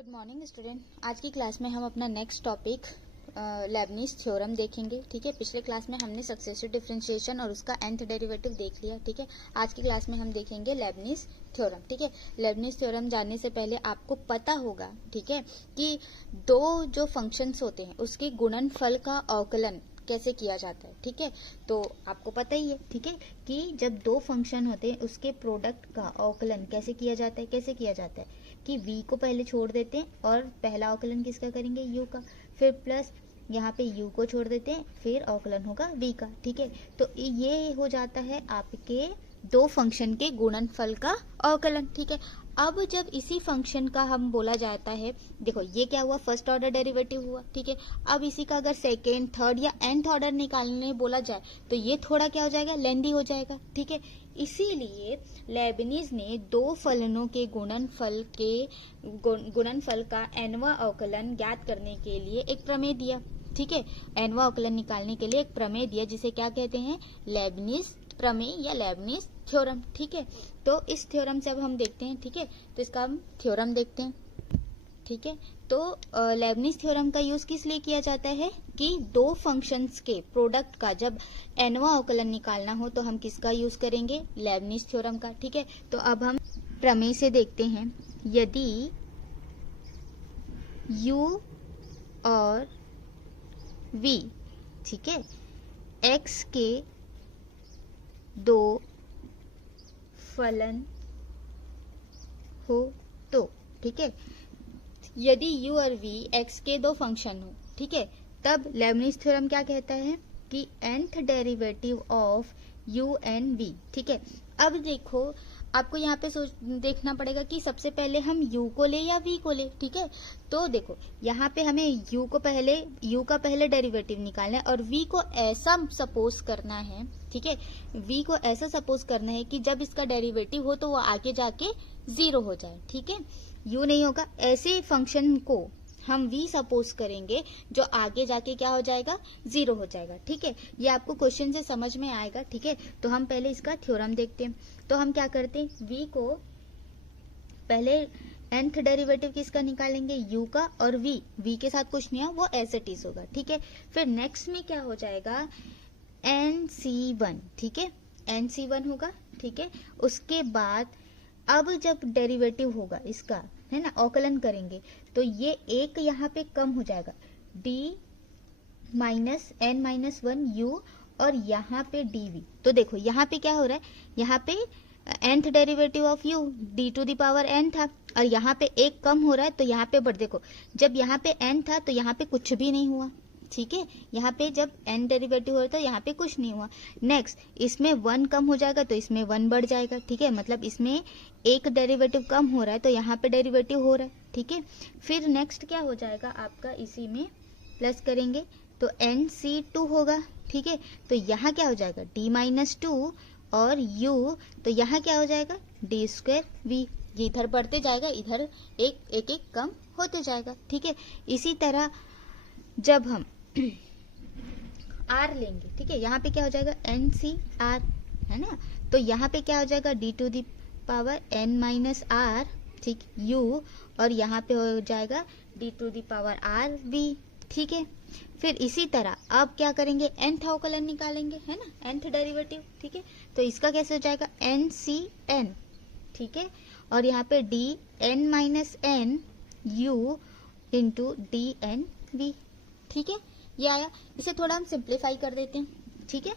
Good morning student. आज की class में हम अपना नेक्स्ट टॉपिक लेबनीज थ्योरम देखेंगे। ठीक है, पिछले क्लास में हमने सक्सेसिव डिफरेंशिएशन और उसका nth डेरिवेटिव देख लिया। ठीक है, आज की क्लास में हम देखेंगे लेबनीज थ्योरम। ठीक है, लेबनीज थ्योरम जानने से पहले आपको पता होगा, ठीक है, कि दो जो फंक्शंस होते हैं उसके गुणनफल का अवकलन कैसे किया जाता है। ठीक है, तो आपको पता ही है, ठीक है, कि जब दो फंक्शन होते हैं उसके प्रोडक्ट का अवकलन कैसे किया जाता है। कैसे किया जाता है कि v को पहले छोड़ देते हैं और पहला अवकलन किसका करेंगे, u का, फिर प्लस यहाँ पे u को छोड़ देते हैं, फिर अवकलन होगा v का। ठीक है, तो ये हो जाता है आपके दो फंक्शन के गुणनफल का अवकलन। ठीक है, अब जब इसी फंक्शन का हम बोला जाता है, देखो ये क्या हुआ, फर्स्ट ऑर्डर डेरिवेटिव हुआ। ठीक है, अब इसी का अगर सेकेंड, थर्ड या nth ऑर्डर निकालने बोला जाए तो ये थोड़ा क्या हो जाएगा, लेंदी हो जाएगा। ठीक है, इसीलिए लेबनीज ने दो फलनों के गुणनफल का nवां अवकलन ज्ञात करने के लिए एक प्रमेय दिया। ठीक है, nवां अवकलन निकालने के लिए एक प्रमेय दिया जिसे क्या कहते हैं, लेबनीज प्रमेय या लेबनीज थ्योरम। ठीक है, तो इस थ्योरम से अब हम देखते हैं। ठीक है, तो इसका हम थ्योरम देखते हैं। ठीक है, तो लेबनीज थ्योरम का यूज किस लिए किया जाता है कि दो फंक्शंस के प्रोडक्ट का जब nवां अवकलन निकालना हो तो हम किसका यूज करेंगे, लेबनीज थ्योरम का। ठीक है, तो अब हम प्रमेय से देखते हैं, यदि u और v, ठीक है, x के दो फलन हो तो, ठीक है, यदि u और v x के दो फंक्शन हो, ठीक है, तब लेबनीज थ्योरम क्या कहता है कि nth derivative of u and v। ठीक है, अब देखो आपको यहाँ पे देखना पड़ेगा कि सबसे पहले हम u को ले या v को ले। ठीक है, तो देखो यहाँ पे हमें u का पहले डेरिवेटिव निकालना है और v को ऐसा सपोज करना है, ठीक है, v को ऐसा सपोज करना है कि जब इसका डेरिवेटिव हो तो वो आगे जाके 0 हो जाए। ठीक है, u नहीं होगा, ऐसे फंक्शन को हम v सपोज करेंगे जो आगे जाके क्या हो जाएगा, 0 हो जाएगा। ठीक है, ये आपको क्वेश्चन से समझ में आएगा। ठीक है, तो हम पहले इसका थ्योरम देखते हैं। तो हम क्या करते हैं, v को पहले nth डेरिवेटिव किसका निकालेंगे, u का, और v के साथ कुछ नहीं है, वो एज इट इज होगा। ठीक है, फिर नेक्स्ट में क्या हो जाएगा, nc1, ठीक है, nc1 होगा। ठीक है, उसके बाद अब जब डेरिवेटिव होगा इसका, है ना, अवकलन करेंगे तो ये एक यहाँ पे कम हो जाएगा, d minus n minus 1 u, और यहाँ पे dv। तो देखो यहाँ पे क्या हो रहा है, यहाँ पे nth derivative of u d to the power n था और यहाँ पे एक कम हो रहा है, तो यहाँ पे बढ़, देखो जब यहाँ पे n था तो यहाँ पे कुछ भी नहीं हुआ। ठीक है, यहाँ पे जब n डेरिवेटिव हो रहा था यहाँ पे कुछ नहीं हुआ। नेक्स्ट इसमें 1 कम हो जाएगा तो इसमें 1 बढ़ जाएगा। ठीक है, मतलब इसमें एक डेरिवेटिव कम हो रहा है तो यहाँ पे डेरिवेटिव हो रहा है। ठीक है, फिर नेक्स्ट क्या हो जाएगा आपका, इसी में प्लस करेंगे तो nc2 होगा। ठीक है, तो यहाँ क्या हो जाएगा, d माइनस 2 और u, तो यहाँ क्या हो जाएगा, d स्क्वायर v। ये इधर बढ़ते जाएगा, इधर एक एक कम होते जाएगा। ठीक है, इसी तरह जब हम r लेंगे, ठीक है, यहाँ पे क्या हो जाएगा, ncr, है ना, तो यहाँ पे क्या हो जाएगा, d to the power n minus r, ठीक, u, और यहाँ पे हो जाएगा d to the power r v। ठीक है, फिर इसी तरह अब क्या करेंगे, nth अवकलन निकालेंगे, है ना, nth डेरिवेटिव। ठीक है, तो इसका कैसे हो जाएगा, ncn, ठीक है, और यहाँ पे dn minus n u into dn v। ठीक है, ये आया। इसे थोड़ा हम सिंप्लीफाई कर देते हैं। ठीक है,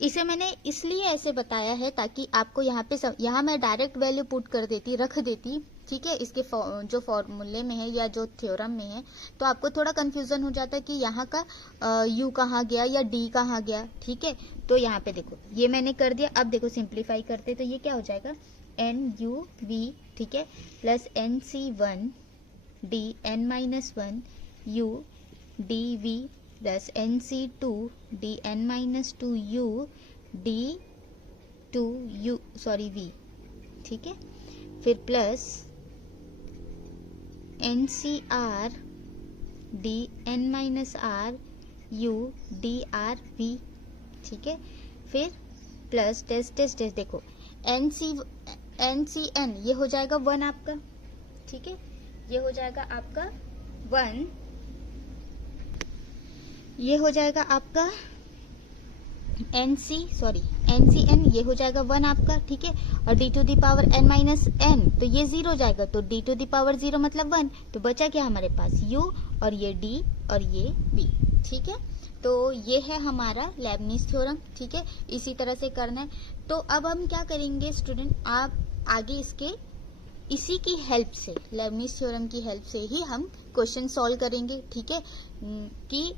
इसे मैंने इसलिए ऐसे बताया है ताकि आपको यहाँ पे यहाँ मैं डायरेक्ट वैल्यू पुट कर देती, रख देती। ठीक है, इसके जो फॉर्मूले में है या जो थ्योरम में है, तो आपको थोड़ा कंफ्यूजन हो जाता है कि यहाँ का u कहाँ गया या d कहाँ गया। ठीक है, तो यहाँ पे देखो ये मैंने कर दिया। अब देखो सिंप्लीफाई करते तो ये क्या हो जाएगा, nuv, ठीक है, plus nc1 dn minus 1 u dv plus nc2 dn minus 2 u d2u v। ठीक है, फिर plus ncr dn minus r u dr v। ठीक है, फिर प्लस टेस्ट देखो ncn ये हो जाएगा 1 आपका। ठीक है, ये हो जाएगा आपका 1, ये हो जाएगा आपका NCN, ये हो जाएगा 1 आपका, ठीक है। और d to the power n minus n, तो ये 0 हो जाएगा, तो d टू दी पावर 0 मतलब 1, तो बचा क्या हमारे पास u, और ये d और ये v, ठीक है। तो ये है हमारा लेबनिज थ्योरम, ठीक है। इसी तरह से करना है। तो अब हम क्या करेंगे स्टूडेंट, आप आगे इसी की हेल्प से, लेबनिज थ्योरम की हेल्प से ही हम क्वेश्चन सॉल्व करेंगे, ठीक है, कि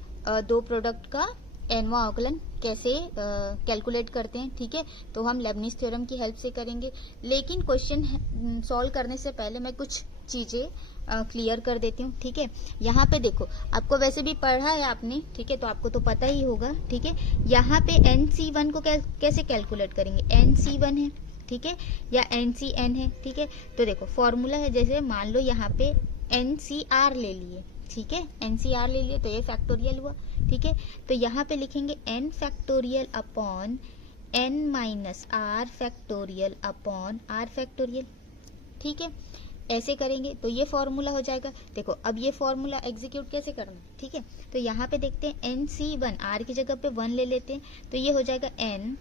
दो प्रोडक्ट का nवां अवकलन कैसे कैलकुलेट करते हैं, ठीक है। तो हम लेबनिज थ्योरम की हेल्प से करेंगे। लेकिन क्वेश्चन सॉल्व करने से पहले मैं कुछ चीजें क्लियर कर देती हूँ, ठीक है। यहाँ पे देखो, आपको वैसे भी पढ़ा है आपने, ठीक है, तो आपको तो पता ही होगा, ठीक है। यहाँ पे NC1 को कैसे कैलकुलेट करेंगे, NC1 है, ठीक है, या NCN है, ठीक है। तो देखो फॉर्मूला है, जैसे मान लो यहाँ पे NCR ले लिए, ठीक है, NCR ले लिए, तो ये फैक्टोरियल हुआ, ठीक है। तो यहाँ पे लिखेंगे n factorial upon n minus r factorial upon r factorial, ठीक है। ऐसे करेंगे तो ये फॉर्मूला हो जाएगा। देखो अब ये फॉर्मूला एग्जीक्यूट कैसे करना, ठीक है। तो यहाँ पे देखते हैं NC1, r की जगह पे 1 ले लेते हैं, तो ये हो जाएगा n,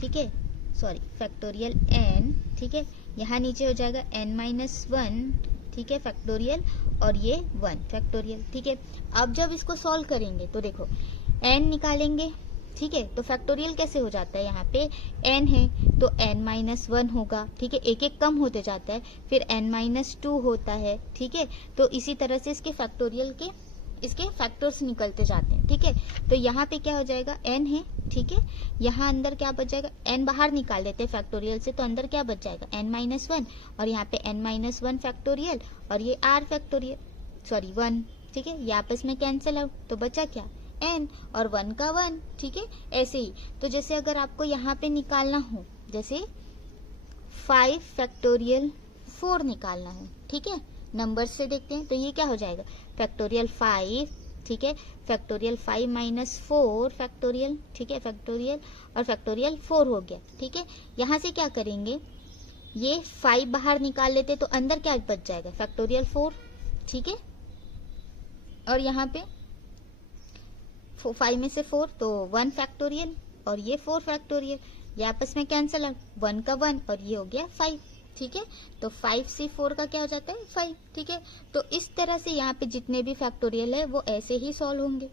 ठीक है, सॉरी फैक्टोरियल n, ठीक है। यहाँ नीचे हो जाएगा n माइनस 1, ठीक है, फैक्टोरियल, और ये 1 फैक्टोरियल, ठीक है। अब जब इसको सॉल्व करेंगे तो देखो n निकालेंगे, ठीक है, तो फैक्टोरियल कैसे हो जाता है, यहाँ पे n है तो n माइनस 1 होगा, ठीक है, एक एक कम होते जाता है, फिर n माइनस 2 होता है, ठीक है। तो इसी तरह से इसके फैक्टर्स निकलते जाते हैं, ठीक है। तो यहाँ पे क्या हो जाएगा, n है, ठीक है, यहाँ अंदर क्या बच जाएगा, n बाहर निकाल देते हैं फैक्टोरियल से, तो अंदर क्या बच जाएगा, n माइनस 1, और यहाँ पे n माइनस 1 फैक्टोरियल, और ये r फैक्टोरियल, सॉरी 1, ठीक है, ये आपस में कैंसिल आउट, तो बचा क्या, n, और 1 का 1, ठीक है। ऐसे ही तो जैसे अगर आपको यहाँ पे निकालना हो, जैसे 5 फैक्टोरियल 4 निकालना है, ठीक है, नंबर से देखते हैं, तो ये क्या हो जाएगा, फैक्टोरियल 5, ठीक है, फैक्टोरियल 5 माइनस 4 फैक्टोरियल, ठीक है, फैक्टोरियल, और फैक्टोरियल 4 हो गया, ठीक है। यहाँ से क्या करेंगे, ये 5 बाहर निकाल लेते तो अंदर क्या बच जाएगा, फैक्टोरियल 4, ठीक है, और यहाँ पे 5 में से 4 तो 1 फैक्टोरियल, और ये 4 फैक्टोरियल, ये आपस में कैंसिल आउट, 1 का 1, और ये हो गया 5, ठीक है। तो 5 से 4 का क्या हो जाता है, 5, ठीक है। तो इस तरह से यहाँ पे जितने भी फैक्टोरियल है वो ऐसे ही सॉल्व होंगे,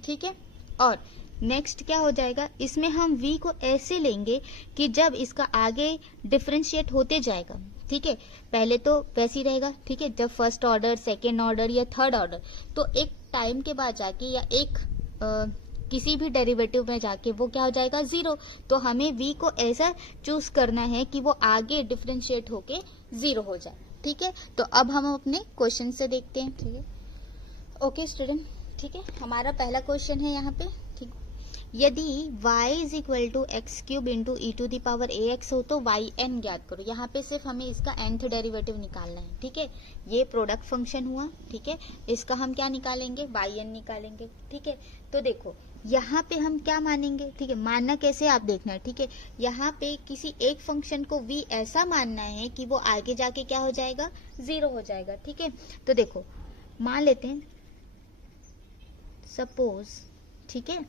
ठीक है। और नेक्स्ट क्या हो जाएगा, इसमें हम v को ऐसे लेंगे कि जब इसका आगे डिफरेंशिएट होते जाएगा, ठीक है, पहले तो वैसे ही रहेगा, ठीक है, जब फर्स्ट ऑर्डर, सेकेंड ऑर्डर या थर्ड ऑर्डर, तो एक टाइम के बाद जाके या एक किसी भी डेरिवेटिव में जाके वो क्या हो जाएगा, 0। तो हमें v को ऐसा चूज करना है कि वो आगे डिफरेंशिएट होके 0 हो जाए, ठीक है। तो अब हम अपने क्वेश्चन से देखते हैं, ठीक है, ओके स्टूडेंट, ठीक है। हमारा पहला क्वेश्चन है यहाँ पे, ठीक, यदि y is equal to x cube into e to the power ax हो तो yn ज्ञात करो। यहाँ पे सिर्फ हमें इसका nth डेरिवेटिव निकालना है, ठीक है। ये प्रोडक्ट फंक्शन हुआ, ठीक है, इसका हम क्या निकालेंगे, yn निकालेंगे, ठीक है। तो देखो यहाँ पे हम क्या मानेंगे, ठीक है, मानना कैसे आप देखना है, ठीक है। यहाँ पे किसी एक फंक्शन को v ऐसा मानना है कि वो आगे जाके क्या हो जाएगा, 0 हो जाएगा, ठीक है। तो देखो मान लेते हैं, सपोज, ठीक है,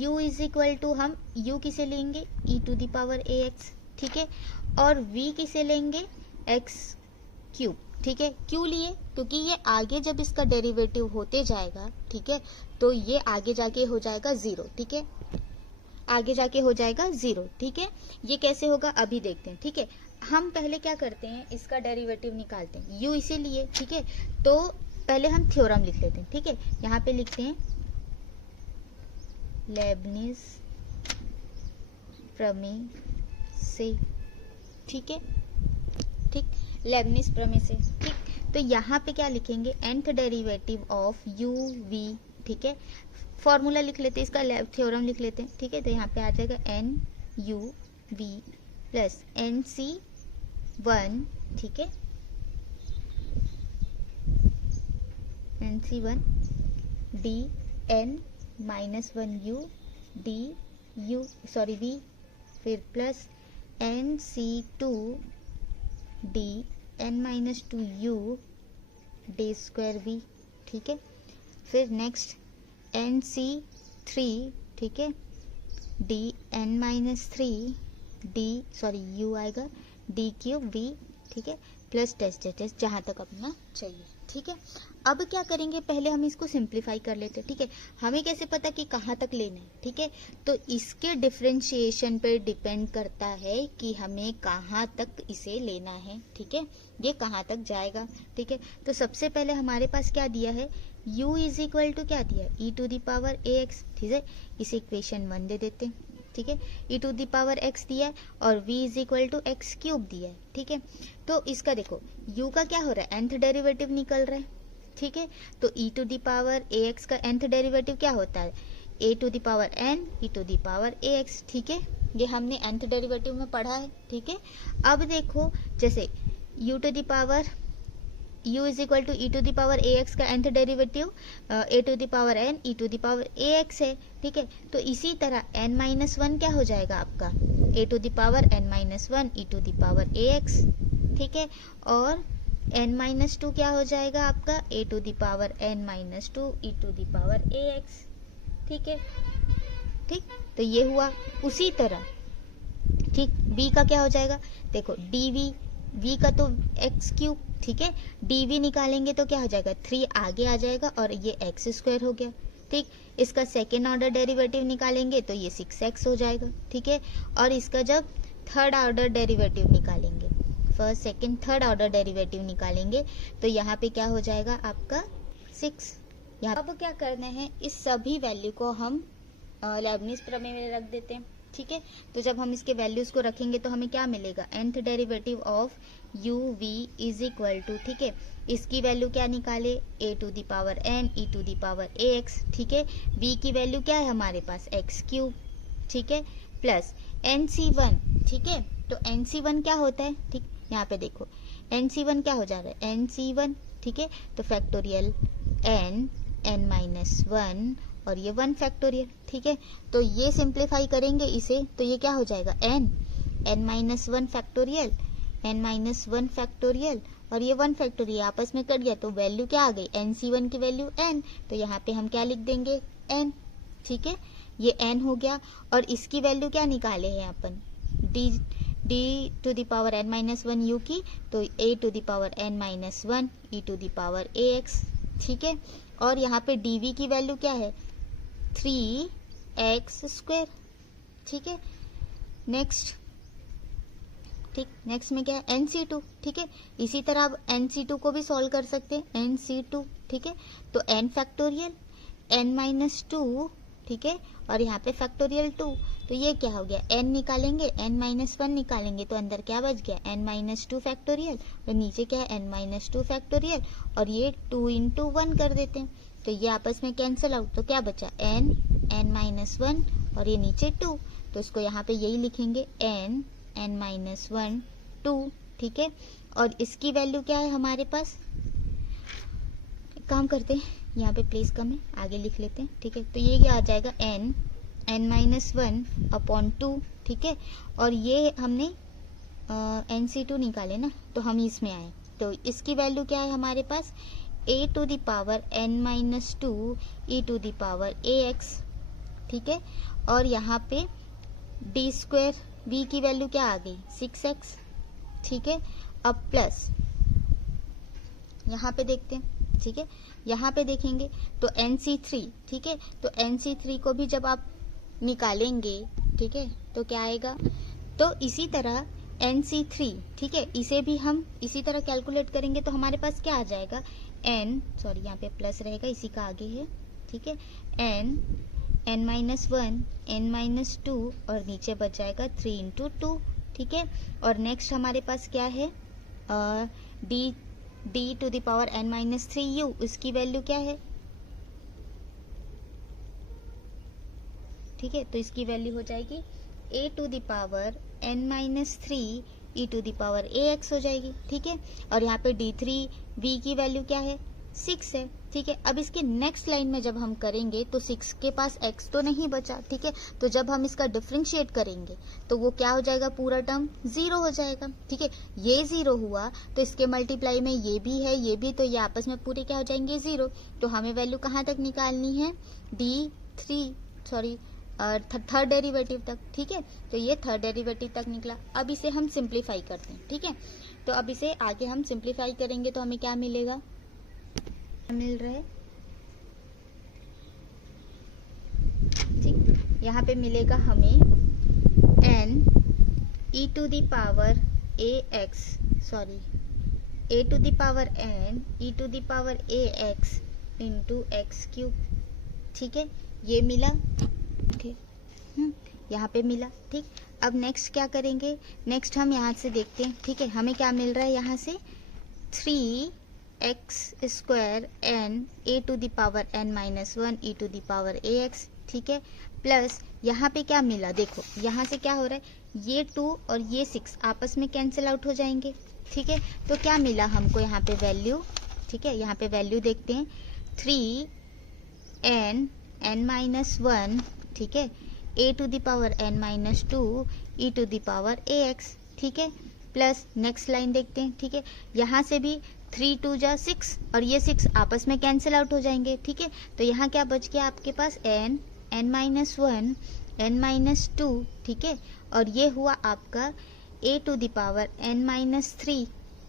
u इज इक्वल टू, हम u किसे लेंगे, e to the power ax, ठीक है, और v किसे लेंगे, x क्यूब, ठीक है। क्यों लिए, क्योंकि ये आगे जब इसका डेरिवेटिव होते जाएगा, ठीक है, तो ये आगे जाके हो जाएगा 0, ठीक है, आगे जाके हो जाएगा 0, ठीक है। ये कैसे होगा अभी देखते हैं, ठीक है। हम पहले क्या करते हैं, इसका डेरिवेटिव निकालते हैं, u इसे लिए, ठीक है। तो पहले हम थ्योरम लिख लेते हैं, ठीक है। यहाँ पे लिखते हैं लेबनिज प्रमेय से, ठीक है, ठीक, लेबनिज प्रमेय से, ठीक। तो यहाँ पे क्या लिखेंगे, nth derivative of u v, ठीक है, फॉर्मूला लिख लेते हैं, इसका थ्योरम लिख लेते हैं, ठीक है। तो यहाँ पे आ जाएगा n u v plus n c 1, ठीक है, n c 1 d n minus 1 u d u, sorry v, फिर plus n c 2 d n-2u d square v, ठीक है। फिर नेक्स्ट nc3, ठीक है, डी n-3 डी u आएगा डी क्यूब वी, ठीक है, प्लस टेस्ट जहां तक अपना चाहिए, ठीक है। अब क्या करेंगे, पहले हम इसको सिंप्लीफाई कर लेते हैं, ठीक है। हमें कैसे पता कि कहाँ तक लेना है, ठीक है, तो इसके डिफरेंशिएशन पे डिपेंड करता है कि हमें कहाँ तक इसे लेना है, ठीक है, ये कहाँ तक जाएगा, ठीक है। तो सबसे पहले हमारे पास क्या दिया है, u इज इक्वल टू क्या दिया, e to the power ax, ठीक है, इसे इक्वेशन 1 दे देते हैं, ठीक है। e to the power x दिया है और v is equal to x cube दिया है, ठीक है। तो इसका देखो u का क्या हो रहा है, nth डेरिवेटिव निकल रहा है, ठीक है। तो e to the power ax का nth डेरिवेटिव क्या होता है, a to the power n e to the power ax, ठीक है, ये हमने nth डेरिवेटिव में पढ़ा है, ठीक है। अब देखो जैसे u to the power u is equal to e to the power ax का nth derivative a to the power n e to the power ax है, ठीक है। तो इसी तरह n-1 क्या हो जाएगा आपका, a to the power n-1 e to the power ax, ठीक है। और n-2 क्या हो जाएगा आपका, a to the power n-2 e to the power ax, ठीक है, ठीक। तो ये हुआ, उसी तरह ठीक v का क्या हो जाएगा, देखो dv, v का तो एक्स क्यूब, ठीक है, dv निकालेंगे तो क्या हो जाएगा, 3 आगे आ जाएगा और ये एक्स स्क्वायर हो गया, ठीक। इसका सेकेंड ऑर्डर डेरिवेटिव निकालेंगे तो ये 6x हो जाएगा, ठीक है। और इसका जब थर्ड ऑर्डर डेरिवेटिव निकालेंगे, first second third order derivative निकालेंगे तो यहाँ पे क्या हो जाएगा आपका 6। यहाँ अब क्या करना है, इस सभी वैल्यू को हम लेबनिज प्रमेय में रख देते हैं, ठीक है। तो जब हम इसके वैल्यूज को रखेंगे तो हमें क्या मिलेगा, nth derivative of u v is equal to, ठीक है, इसकी वैल्यू क्या निकाले, a to the power n e to the power ax, ठीक है। v की वैल्यू क्या है हमारे पास, एक्स क्यूब, ठीक है, प्लस nc1, ठीक है। तो nc1 क्या होता है, ठीक, यहाँ पे देखो nc1 क्या हो जा रहा है, nc1, ठीक है, तो फैक्टोरियल n-1 और ये 1 फैक्टोरियल, ठीक है। तो ये सिंप्लीफाई करेंगे इसे तो ये क्या हो जाएगा, n-1 फैक्टोरियल, n-1 फैक्टोरियल और ये 1 फैक्टोरियल आपस में कट गया तो वैल्यू क्या आ गई, nc1 की वैल्यू n, तो यहाँ पे हम क्या लिख देंगे n, ठीक है, ये n हो गया। और इसकी वैल्यू क्या निकाले हैं अपन, d to the power n-1 u की, तो a to the power n-1 e to the power ax, ठीक है। और यहाँ पे dv की वैल्यू क्या है, 3x स्क्वायर, ठीक है। नेक्स्ट, ठीक, नेक्स्ट में क्या है, nc2, ठीक है। इसी तरह अब nc2 को भी सॉल्व कर सकते हैं, nc2, ठीक है, तो n फैक्टोरियल n-2, ठीक है, और यहाँ पे फैक्टोरियल 2, तो ये क्या हो गया, n निकालेंगे n-1 निकालेंगे तो अंदर क्या बच गया, n-2 फैक्टोरियल, और नीचे क्या है n-2 फैक्टोरियल, और ये 2 इंटू 1 कर देते हैं तो ये आपस में कैंसिल आउट, तो क्या बचा n-1 और ये नीचे 2, तो इसको यहाँ पे यही लिखेंगे n-1 2, ठीक है। और इसकी वैल्यू क्या है हमारे पास, काम करते हैं, यहाँ पे प्लेस कम है, आगे लिख लेते हैं, ठीक है। तो ये क्या आ जाएगा n-1 अपॉन 2, ठीक है। और ये हमने nc2 निकाले ना, तो हम इसमें आए, तो इसकी वैल्यू क्या है हमारे पास, a to the power n-2 e to the power ax, ठीक है। और यहाँ पे d स्क्वायर v की वैल्यू क्या आ गई, 6x, ठीक है। अब प्लस यहाँ पे देखते हैं, ठीक है, यहाँ पे देखेंगे तो nc3, ठीक है, तो nc3 को भी जब आप निकालेंगे, ठीक है, तो क्या आएगा, तो इसी तरह nc3, ठीक है, इसे भी हम इसी तरह कैलकुलेट करेंगे तो हमारे पास क्या आ जाएगा, यहाँ पे प्लस रहेगा, इसी का आगे है, ठीक है, n-1 n-2 और नीचे बच जाएगा 3 इंटू 2, ठीक है। और नेक्स्ट हमारे पास क्या है, d to the power n-3u, उसकी वैल्यू क्या है, ठीक है, तो इसकी वैल्यू हो जाएगी a to the power n-3 e to the power ax हो जाएगी, ठीक है। और यहाँ पे d3v की वैल्यू क्या है, 6 है, ठीक है। अब इसके नेक्स्ट लाइन में जब हम करेंगे तो 6 के पास x तो नहीं बचा, ठीक है। तो जब हम इसका डिफरेंशिएट करेंगे तो वो क्या हो जाएगा, पूरा टर्म 0 हो जाएगा, ठीक है। ये 0 हुआ तो इसके मल्टीप्लाई में ये भी है, ये भी, तो ये आपस में पूरे क्या हो जाएंगे, 0। तो हमें वैल्यू कहाँ तक निकालनी है, थर्ड डेरिवेटिव तक, ठीक है। तो ये थर्ड डेरिवेटिव तक निकला। अब इसे हम सिंप्लीफाई करते हैं, ठीक है। तो अब इसे आगे हम सिंप्लीफाई करेंगे तो हमें क्या मिलेगा, मिल रहा है, ठीक। यहाँ पे मिलेगा हमें n e to the power a to the power n e to the power ax इंटू एक्स क्यूब, ठीक है। ये मिला, ठीक, यहाँ पे मिला, ठीक। अब नेक्स्ट क्या करेंगे, नेक्स्ट हम यहाँ से देखते हैं, ठीक है। हमें क्या मिल रहा है यहाँ से, 3x square n a to the power n minus 1 e to the power ax, ठीक है। प्लस यहाँ पे क्या मिला, देखो यहाँ से क्या हो रहा है, ये 2 और ये 6 आपस में कैंसिल आउट हो जाएंगे, ठीक है। तो क्या मिला हमको यहाँ पे वैल्यू, ठीक है। यहाँ पे वैल्यू देखते हैं, 3n माइनस 1, ठीक है, a to the power n minus 2 e to the power ax, ठीक है। प्लस नेक्स्ट लाइन देखते हैं, ठीक है। यहाँ से भी 3 2 जा 6 और ये 6 आपस में कैंसिल आउट हो जाएंगे, ठीक है। तो यहाँ क्या बच गया आपके पास, n माइनस 1 n माइनस 2, ठीक है। और ये हुआ आपका a to the power n minus 3,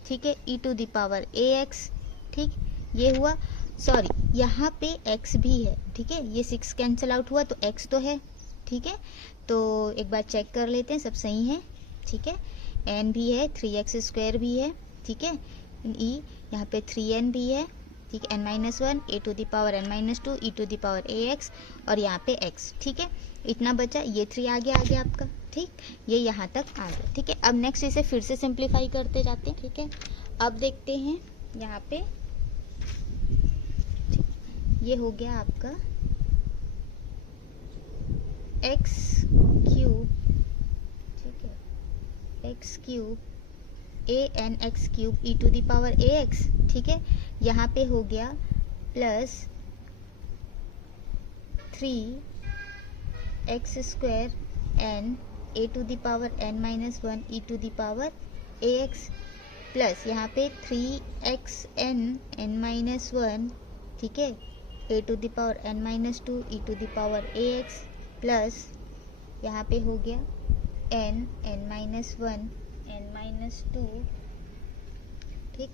ठीक है, e to the power ax, ठीक। ये हुआ, सॉरी यहाँ पे x भी है, ठीक है। ये 6 कैंसिल आउट हुआ तो x तो है, ठीक है। तो एक बार चेक कर लेते हैं, सब सही है, ठीक है। n भी है, 3x स्क्वायर भी है, ठीक है। e यहाँ पे 3n भी है, ठीक है, n minus 1 a to the power n minus 2 e to the power ax और यहाँ पे x, ठीक है। इतना बचा, ये 3 आगे आ गया आपका, ठीक, ये यहाँ तक आ गया, ठीक है। अब नेक्स्ट इसे फिर से सिंप्लीफाई करते जाते हैं, ठीक है। अब देखते हैं यहाँ पे, ये हो गया आपका x क्यूब, ठीक है, x cube anx cube e to the power ax, ठीक है। यहाँ पे हो गया plus 3x square n a to the power n minus 1 e to the power ax plus यहाँ पे 3xn n माइनस 1, ठीक है, a to the power n minus 2 e to the power ax plus यहाँ पे हो गया n minus 1 n minus 2, ठीक,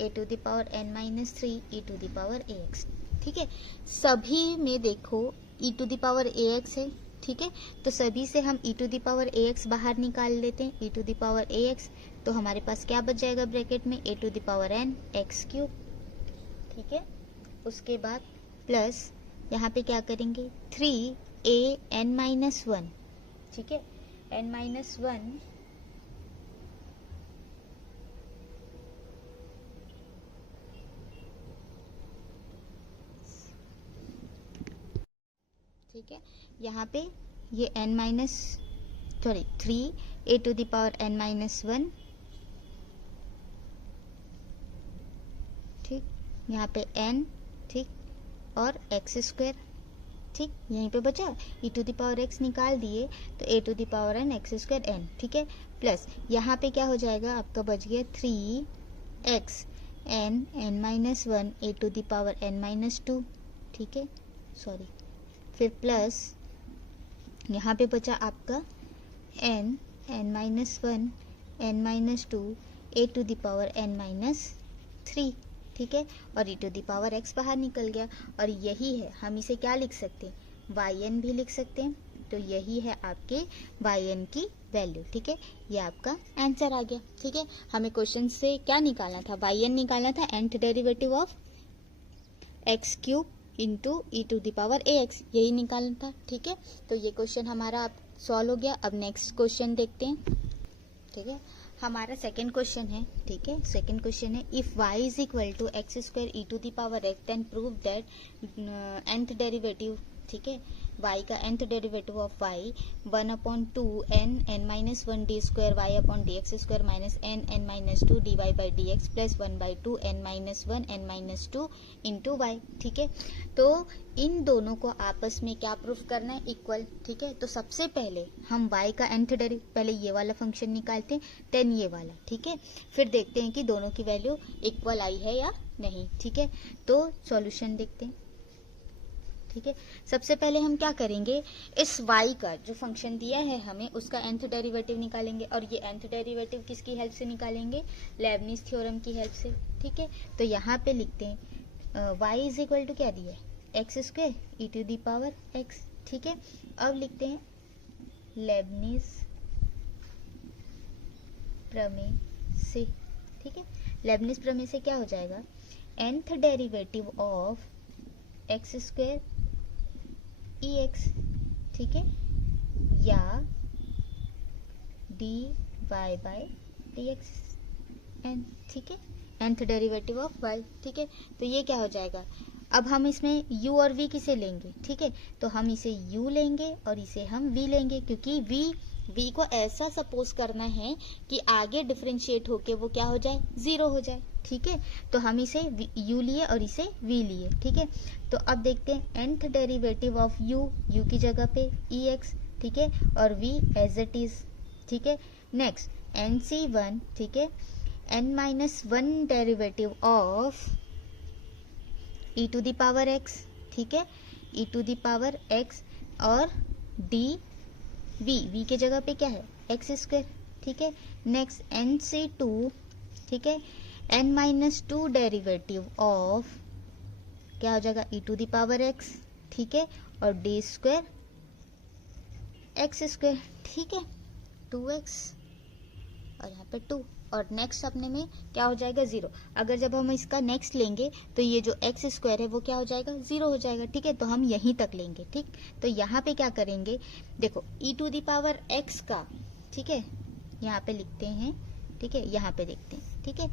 a to the power n minus 3 e to the power ax, ठीक है। सभी में देखो e to the power ax है, ठीक है। तो सभी से हम e to the power ax बाहर निकाल लेते हैं, e to the power ax, तो हमारे पास क्या बच जाएगा ब्रैकेट में, a to the power n x cube, ठीक है। उसके बाद प्लस यहाँ पे क्या करेंगे, 3a n माइनस 1, ठीक है, n माइनस 1 ठीक है। यहाँ पे ये n minus 3 a to the power n minus 1, ठीक, यहाँ पे n, ठीक, और x स्क्वायर, ठीक, यहीं पे बचा e to the power x निकाल दिए तो a to the power n x square n, ठीक है। प्लस यहाँ पे क्या हो जाएगा आपका, बच गया 3x n minus 1 a to the power n minus 2, ठीक है, सॉरी, फिर प्लस यहाँ पे बचा आपका n minus 1 n minus 2 a to the power n minus 3, ठीक है। और e to the power x बाहर निकल गया और यही है, हम इसे क्या लिख सकते हैं, yn भी लिख सकते हैं। तो यही है आपके yn की वैल्यू, ठीक है। ये आपका आंसर आ गया, ठीक है। हमें क्वेश्चन से क्या निकालना था, yn निकालना था, nth derivative of x cube into e to the power ax, यही निकालना था, ठीक है। तो ये क्वेश्चन हमारा अब सॉल्व हो गया। अब नेक्स्ट क्वेश्चन देखते हैं, ठीक है। हमारा सेकंड क्वेश्चन है, ठीक है। सेकंड क्वेश्चन है, if y is equal to x square e to the power x then prove that nth derivative, ठीक है, y का nth derivative of y 1/2 n - 1 d square y upon dx square minus n - 2 dy by dx plus 1/2 n - 2 into y। ठीक है, तो इन दोनों को आपस में क्या प्रूफ करना है, इक्वल। ठीक है, तो सबसे पहले हम y का nth डेरिवेटिव, पहले ये वाला फंक्शन निकालते हैं, देन ये वाला। ठीक है, फिर देखते हैं कि दोनों की वैल्यू इक्वल आई है या नहीं। ठीक है, तो सॉल्यूशन देखते हैं। ठीक है, सबसे पहले हम क्या करेंगे, इस y का जो फंक्शन दिया है हमें उसका nth डेरिवेटिव निकालेंगे, और ये nth डेरिवेटिव किसकी हेल्प से निकालेंगे, लेबनिज थ्योरम की हेल्प से। ठीक है, तो यहाँ पे लिखते हैं y इज इक्वल टू क्या दिया है, x square e to the power x। ठीक है, अब लिखते हैं लेबनिज प्रमेय से। ठीक है, लेबनिज प्रमेय से क्या हो जाएगा, nth derivative of x square e x, ठीक है, या d y by d x n. ठीक है, nth डेरिवेटिव ऑफ y। ठीक है, तो ये क्या हो जाएगा, अब हम इसमें u और v किसे लेंगे। ठीक है, तो हम इसे u लेंगे और इसे हम v लेंगे, क्योंकि v को ऐसा सपोज करना है कि आगे डिफरेंशिएट होके वो क्या हो जाए, 0 हो जाए। ठीक है, तो हम इसे u लिए और इसे v लिए। ठीक है, तो अब देखते हैं nth डेरिवेटिव ऑफ u की जगह पे ex। ठीक है, और v एज इट इज। ठीक है, नेक्स्ट nc1। ठीक है, n-1 derivative of e to the power x। ठीक है, e to the power x और v के जगह पे क्या है, एक्स स्क्वायर। ठीक है, नेक्स्ट nc2। ठीक है, n-2 डेरिवेटिव ऑफ क्या हो जाएगा, e to the power x। ठीक है, और डी स्क्वायर एक्स स्क्वायर। ठीक है, 2x और यहाँ पे 2, और नेक्स्ट अपने में क्या हो जाएगा, 0। अगर जब हम इसका नेक्स्ट लेंगे तो ये जो एक्स स्क्वायर है वो क्या हो जाएगा, 0 हो जाएगा। ठीक है, तो हम यहीं तक लेंगे। ठीक, तो यहाँ पे क्या करेंगे, देखो e to the power x का, ठीक है, यहाँ पे लिखते हैं। ठीक है, यहाँ पे देखते हैं। ठीक है,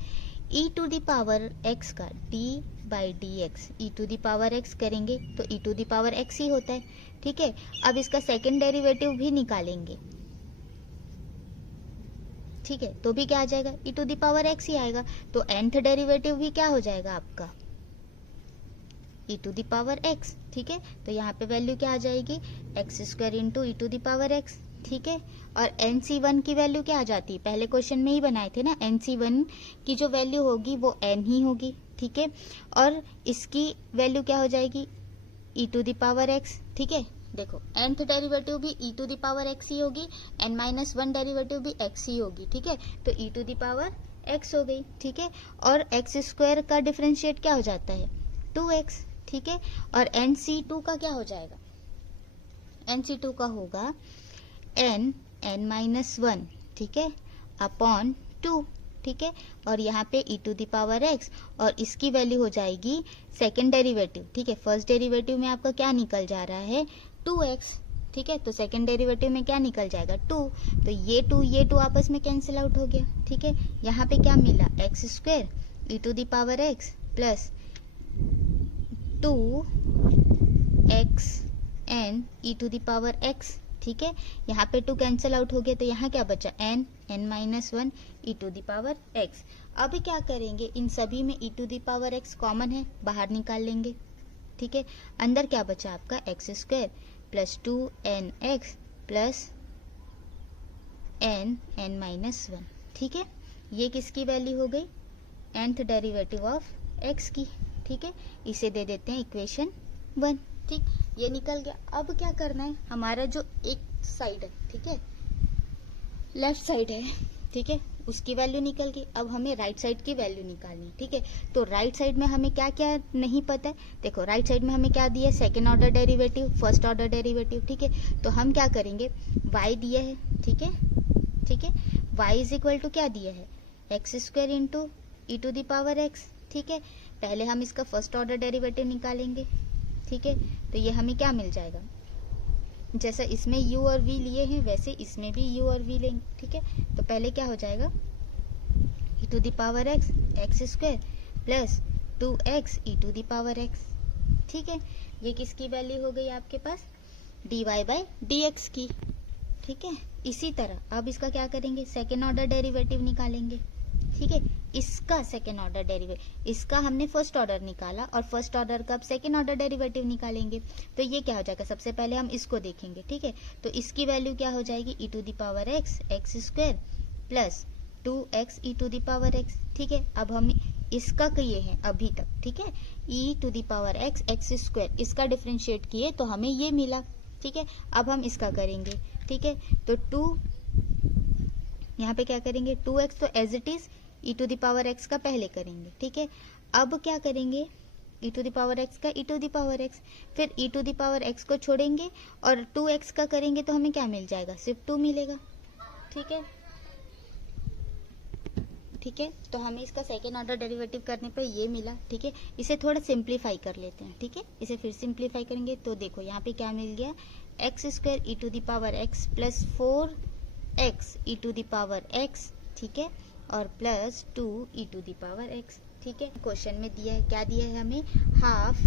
e to the power x का d by d x, e to the power x करेंगे तो e to the power x ही होता है। ठीक है, अब इसका सेकेंड डेरिवेटिव भी निकालेंगे। ठीक है, तो भी क्या आ जाएगा, e to the power x ही आएगा। तो nth डेरिवेटिव भी क्या हो जाएगा आपका, e to the power x। ठीक है, तो यहाँ पे वैल्यू क्या आ जाएगी, x square into e to the power x। ठीक है, और nc1 की वैल्यू क्या आ जाती है, पहले क्वेश्चन में ही बनाए थे ना, nc1 की जो वैल्यू होगी वो n ही होगी। ठीक है, और इसकी वैल्यू क्या हो जाएगी, e to the power x। ठीक है, देखो nth डेरिवेटिव भी e to the power x ही होगी, n-1 डेरिवेटिव भी x ही होगी। ठीक है, तो e to the power x हो गई। ठीक है, और x स्क्वायर का डिफरेंशिएट क्या हो जाता है, 2x। ठीक है, और nc2 का क्या हो जाएगा, nc2 का होगा n-1। ठीक है, अपॉन 2। ठीक है, और यहाँ पे e to the power x, और इसकी वैल्यू हो जाएगी सेकेंड डेरिवेटिव। ठीक है, फर्स्ट डेरिवेटिव में आपका क्या निकल जा रहा है, 2x। ठीक है, तो सेकेंड डेरिवेटिव में क्या निकल जाएगा, 2। तो ये 2 आपस में कैंसिल आउट हो गया। ठीक है, यहाँ पे क्या मिला, x square e to the power x plus 2x n e to the power x। ठीक है, यहाँ पे 2 कैंसिल आउट हो गया, तो यहाँ क्या बचा, n-1 e to the power x। अब क्या करेंगे, इन सभी में e to the power x common है, बाहर निकाल लेंगे। ठीक है, अंदर क्या बचा आपका, x square plus 2nx plus n-1। ठीक है, ये किसकी वैल्यू हो गई, nth डेरिवेटिव ऑफ x की। ठीक है, इसे दे देते हैं इक्वेशन 1। ठीक, ये निकल गया। अब क्या करना है, हमारा जो एक साइड है, ठीक है, लेफ्ट साइड है, ठीक है, उसकी वैल्यू निकल गई। अब हमें राइट साइड की वैल्यू निकालनी है। ठीक है, तो राइट साइड में हमें क्या क्या नहीं पता है, देखो राइट साइड में हमें क्या दिया है, second order derivative, first order derivative. ठीक है, तो हम क्या करेंगे, y दिया है। ठीक है, ठीक है, y इज इक्वल टू क्या दिया है, x square into e to the power x। ठीक है, पहले हम इसका फर्स्ट ऑर्डर डेरिवेटिव निकालेंगे। ठीक है, तो ये हमें क्या मिल जाएगा, जैसा इसमें u और v लिए हैं वैसे इसमें भी u और v लेंगे। ठीक है, तो पहले क्या हो जाएगा, e to the power x x square plus 2x e to the power x। ठीक है, ये किसकी वैल्यू हो गई आपके पास, dy बाई dx की, ठीक है। इसी तरह अब इसका क्या करेंगे, सेकेंड ऑर्डर डेरिवेटिव निकालेंगे, ठीक है। इसका सेकेंड ऑर्डर डेरिवेटिव, इसका हमने फर्स्ट ऑर्डर निकाला और फर्स्ट ऑर्डर का अब सेकेंड ऑर्डर डेरिवेटिव निकालेंगे। तो ये क्या हो जाएगा, सबसे पहले हम इसको देखेंगे, ठीक है। तो इसकी वैल्यू क्या हो जाएगी, e to the power x x square plus 2x e to the power x, ठीक है। अब हम इसका किए हैं अभी तक, ठीक है, e to the power x x square, इसका डिफरेंशिएट किए तो हमें ये मिला, ठीक है। अब हम इसका करेंगे, ठीक है। तो 2 यहाँ पे क्या करेंगे, 2x तो as it is e to the power x का पहले करेंगे, ठीक है। अब क्या करेंगे, e to the power x का e to the power x, फिर e to the power x को छोड़ेंगे और 2x का करेंगे तो हमें क्या मिल जाएगा, सिर्फ 2 मिलेगा, ठीक है। ठीक है, तो हमें इसका सेकेंड ऑर्डर डेरिवेटिव करने पर ये मिला, ठीक है। इसे थोड़ा सिंप्लीफाई कर लेते हैं, ठीक है। इसे फिर सिंप्लीफाई करेंगे तो देखो यहाँ पे क्या मिल गया, x square e to the power x plus 4x e to the power x, ठीक है, और plus 2 e to the power x, ठीक है। क्वेश्चन में दिया है, क्या दिया है हमें, हाफ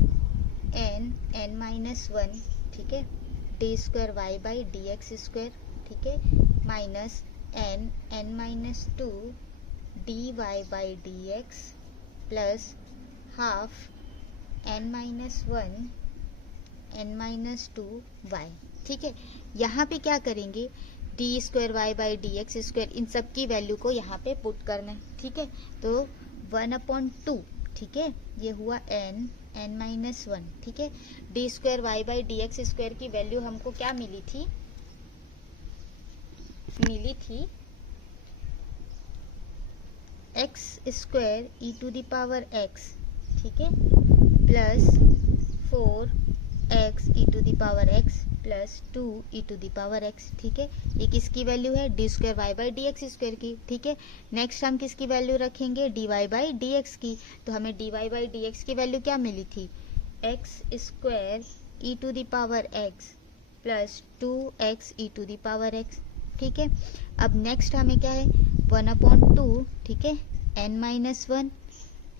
n माइनस 1, ठीक है, d square y by d x square, ठीक है, minus n minus 2 dy by dx plus half n minus 1 n minus 2 y, ठीक है। यहाँ पे क्या करेंगे, d square y by d x square, इन सब की वैल्यू को यहाँ पे पुट करना है, ठीक है। तो 1/2, ठीक है, ये हुआ n माइनस 1, ठीक है। D square y by d x square की वैल्यू हमको क्या मिली थी, x square e to the power x, ठीक है, plus 4x e to the power x plus 2 e to the power x, ठीक है। ये किसकी वैल्यू है, d square y by d x square की, ठीक है। नेक्स्ट हम किसकी वैल्यू रखेंगे, d y by d x की। तो हमें D y by d x की वैल्यू क्या मिली थी, x square e to the power x plus 2x e to the power x, ठीक है। अब नेक्स्ट हमें क्या है, 1/2, ठीक है, n minus 1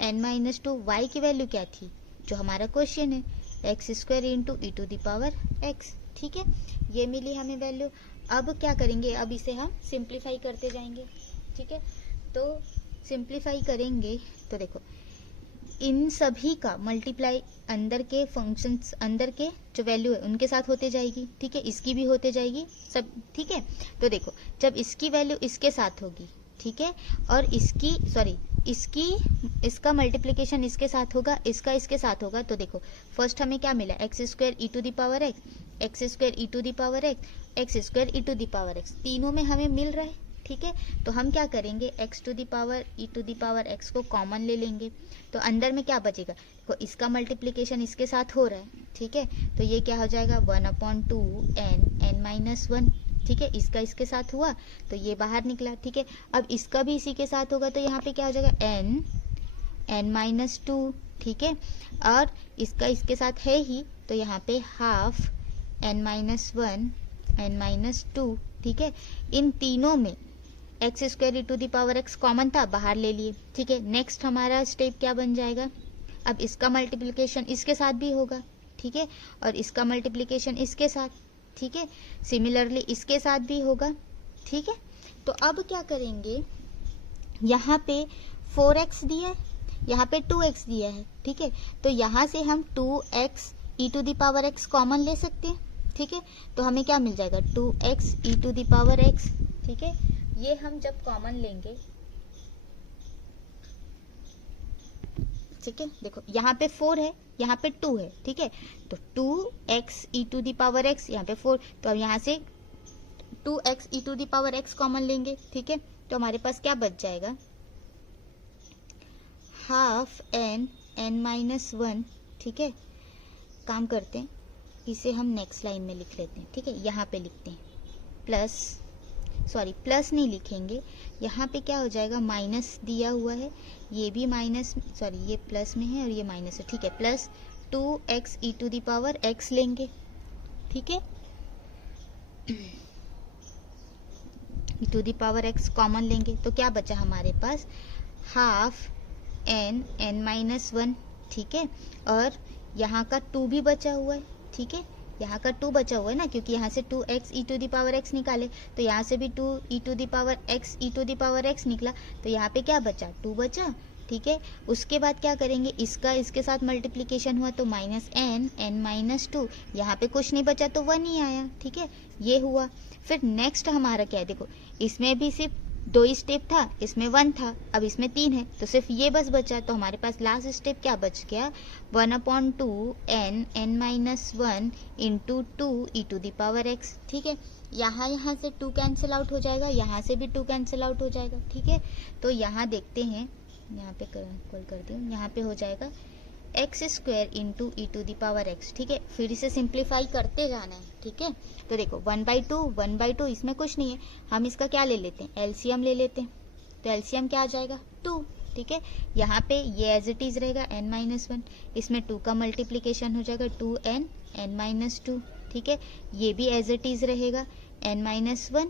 n minus 2, y की वैल्यू क्या थी, जो हमारा क्वेश्चन है, x square into e to the power x, ठीक है। ये मिली हमें वैल्यू। अब क्या करेंगे, अब इसे हम सिंप्लीफाई करते जाएंगे, ठीक है। तो सिंप्लीफाई करेंगे तो देखो इन सभी का मल्टीप्लाई अंदर के फंक्शंस, अंदर के जो वैल्यू है उनके साथ होते जाएगी, ठीक है, इसकी भी होते जाएगी सब, ठीक है। तो देखो जब इसकी वैल्यू इसके साथ होगी, ठीक है, और इसका मल्टीप्लिकेशन इसके साथ होगा, इसका इसके साथ होगा, तो देखो फर्स्ट हमें क्या मिला, x square e to the power x square e to the power x square e to the power x, तीनों में हमें मिल रहा है, ठीक है। तो हम क्या करेंगे, x to the power e to the power x को कॉमन ले लेंगे, तो अंदर में क्या बचेगा, देखो इसका मल्टीप्लिकेशन इसके साथ हो रहा है, ठीक है। तो ये क्या हो जाएगा, 1/2 n माइनस 1, ठीक है, इसका इसके साथ हुआ तो ये बाहर निकला, ठीक है। अब इसका भी इसी के साथ होगा तो यहाँ पे क्या हो जाएगा, n माइनस 2, ठीक है, और इसका इसके साथ है ही तो यहाँ पे half n minus 1 n minus 2, ठीक है। इन तीनों में x square e to the power x common था, बाहर ले लिए, ठीक है। नेक्स्ट हमारा स्टेप क्या बन जाएगा, अब इसका मल्टीप्लिकेशन इसके साथ भी होगा, ठीक है, और इसका मल्टीप्लिकेशन इसके साथ, ठीक है, सिमिलरली इसके साथ भी होगा, ठीक है। तो अब क्या करेंगे, यहाँ पे 4x दिया है, यहाँ पे 2x दिया है, ठीक है। तो यहाँ से हम 2x e to the power x common ले सकते हैं, ठीक है। तो हमें क्या मिल जाएगा, 2x e to the power x, ठीक है। ये हम जब कॉमन लेंगे, ठीक है, देखो यहाँ पे 4 है, यहाँ पे 2 है, ठीक है। तो 2x e to the power x, यहाँ पे 4, तो अब यहाँ से 2x e to the power x common लेंगे, ठीक है। तो हमारे पास क्या बच जाएगा, हाफ n माइनस 1, ठीक है। काम करते हैं, इसे हम नेक्स्ट लाइन में लिख लेते हैं, ठीक है। यहाँ पे लिखते हैं प्लस नहीं लिखेंगे, यहाँ पे क्या हो जाएगा, माइनस दिया हुआ है, ये भी माइनस, ये प्लस में है और ये माइनस है, ठीक है। Plus 2x e to the power x लेंगे, ठीक है, e to the power x common लेंगे तो क्या बचा हमारे पास, हाफ n माइनस 1, ठीक है, और यहाँ का 2 भी बचा हुआ है, ठीक है, यहाँ का 2 बचा हुआ है ना, क्योंकि यहाँ से 2x e to the power x निकाले, तो यहाँ से भी 2 e to the power x e to the power x निकला, तो यहाँ पे क्या बचा, 2 बचा। ठीक है, उसके बाद क्या करेंगे, इसका इसके साथ मल्टीप्लिकेशन हुआ तो -n-2, यहाँ पे कुछ नहीं बचा तो 1 ही आया। ठीक है, ये हुआ। फिर नेक्स्ट हमारा क्या है, देखो इसमें भी सिर्फ 2 ही स्टेप था, इसमें 1 था, अब इसमें 3 है, तो सिर्फ ये बस बचा। तो हमारे पास लास्ट स्टेप क्या बच गया, 1/2 n-1 into 2 e to the power x। ठीक है, यहाँ से 2 कैंसिल आउट हो जाएगा, यहाँ से भी 2 कैंसिल आउट हो जाएगा। ठीक है, तो यहाँ देखते हैं, यहाँ पे कॉल करती हूँ, यहाँ पे हो जाएगा x² into e to the power x। ठीक है, फिर इसे सिंप्लीफाई करते जाना है। ठीक है, तो देखो 1/2 इसमें कुछ नहीं है, हम इसका क्या ले लेते हैं, एलसीएम ले लेते हैं, तो एलसीएम क्या आ जाएगा, 2। ठीक है, यहाँ पे ये एज इट इज रहेगा n-1, इसमें 2 का मल्टीप्लीकेशन हो जाएगा 2n-2। ठीक है, ये भी एज इट इज रहेगा n-1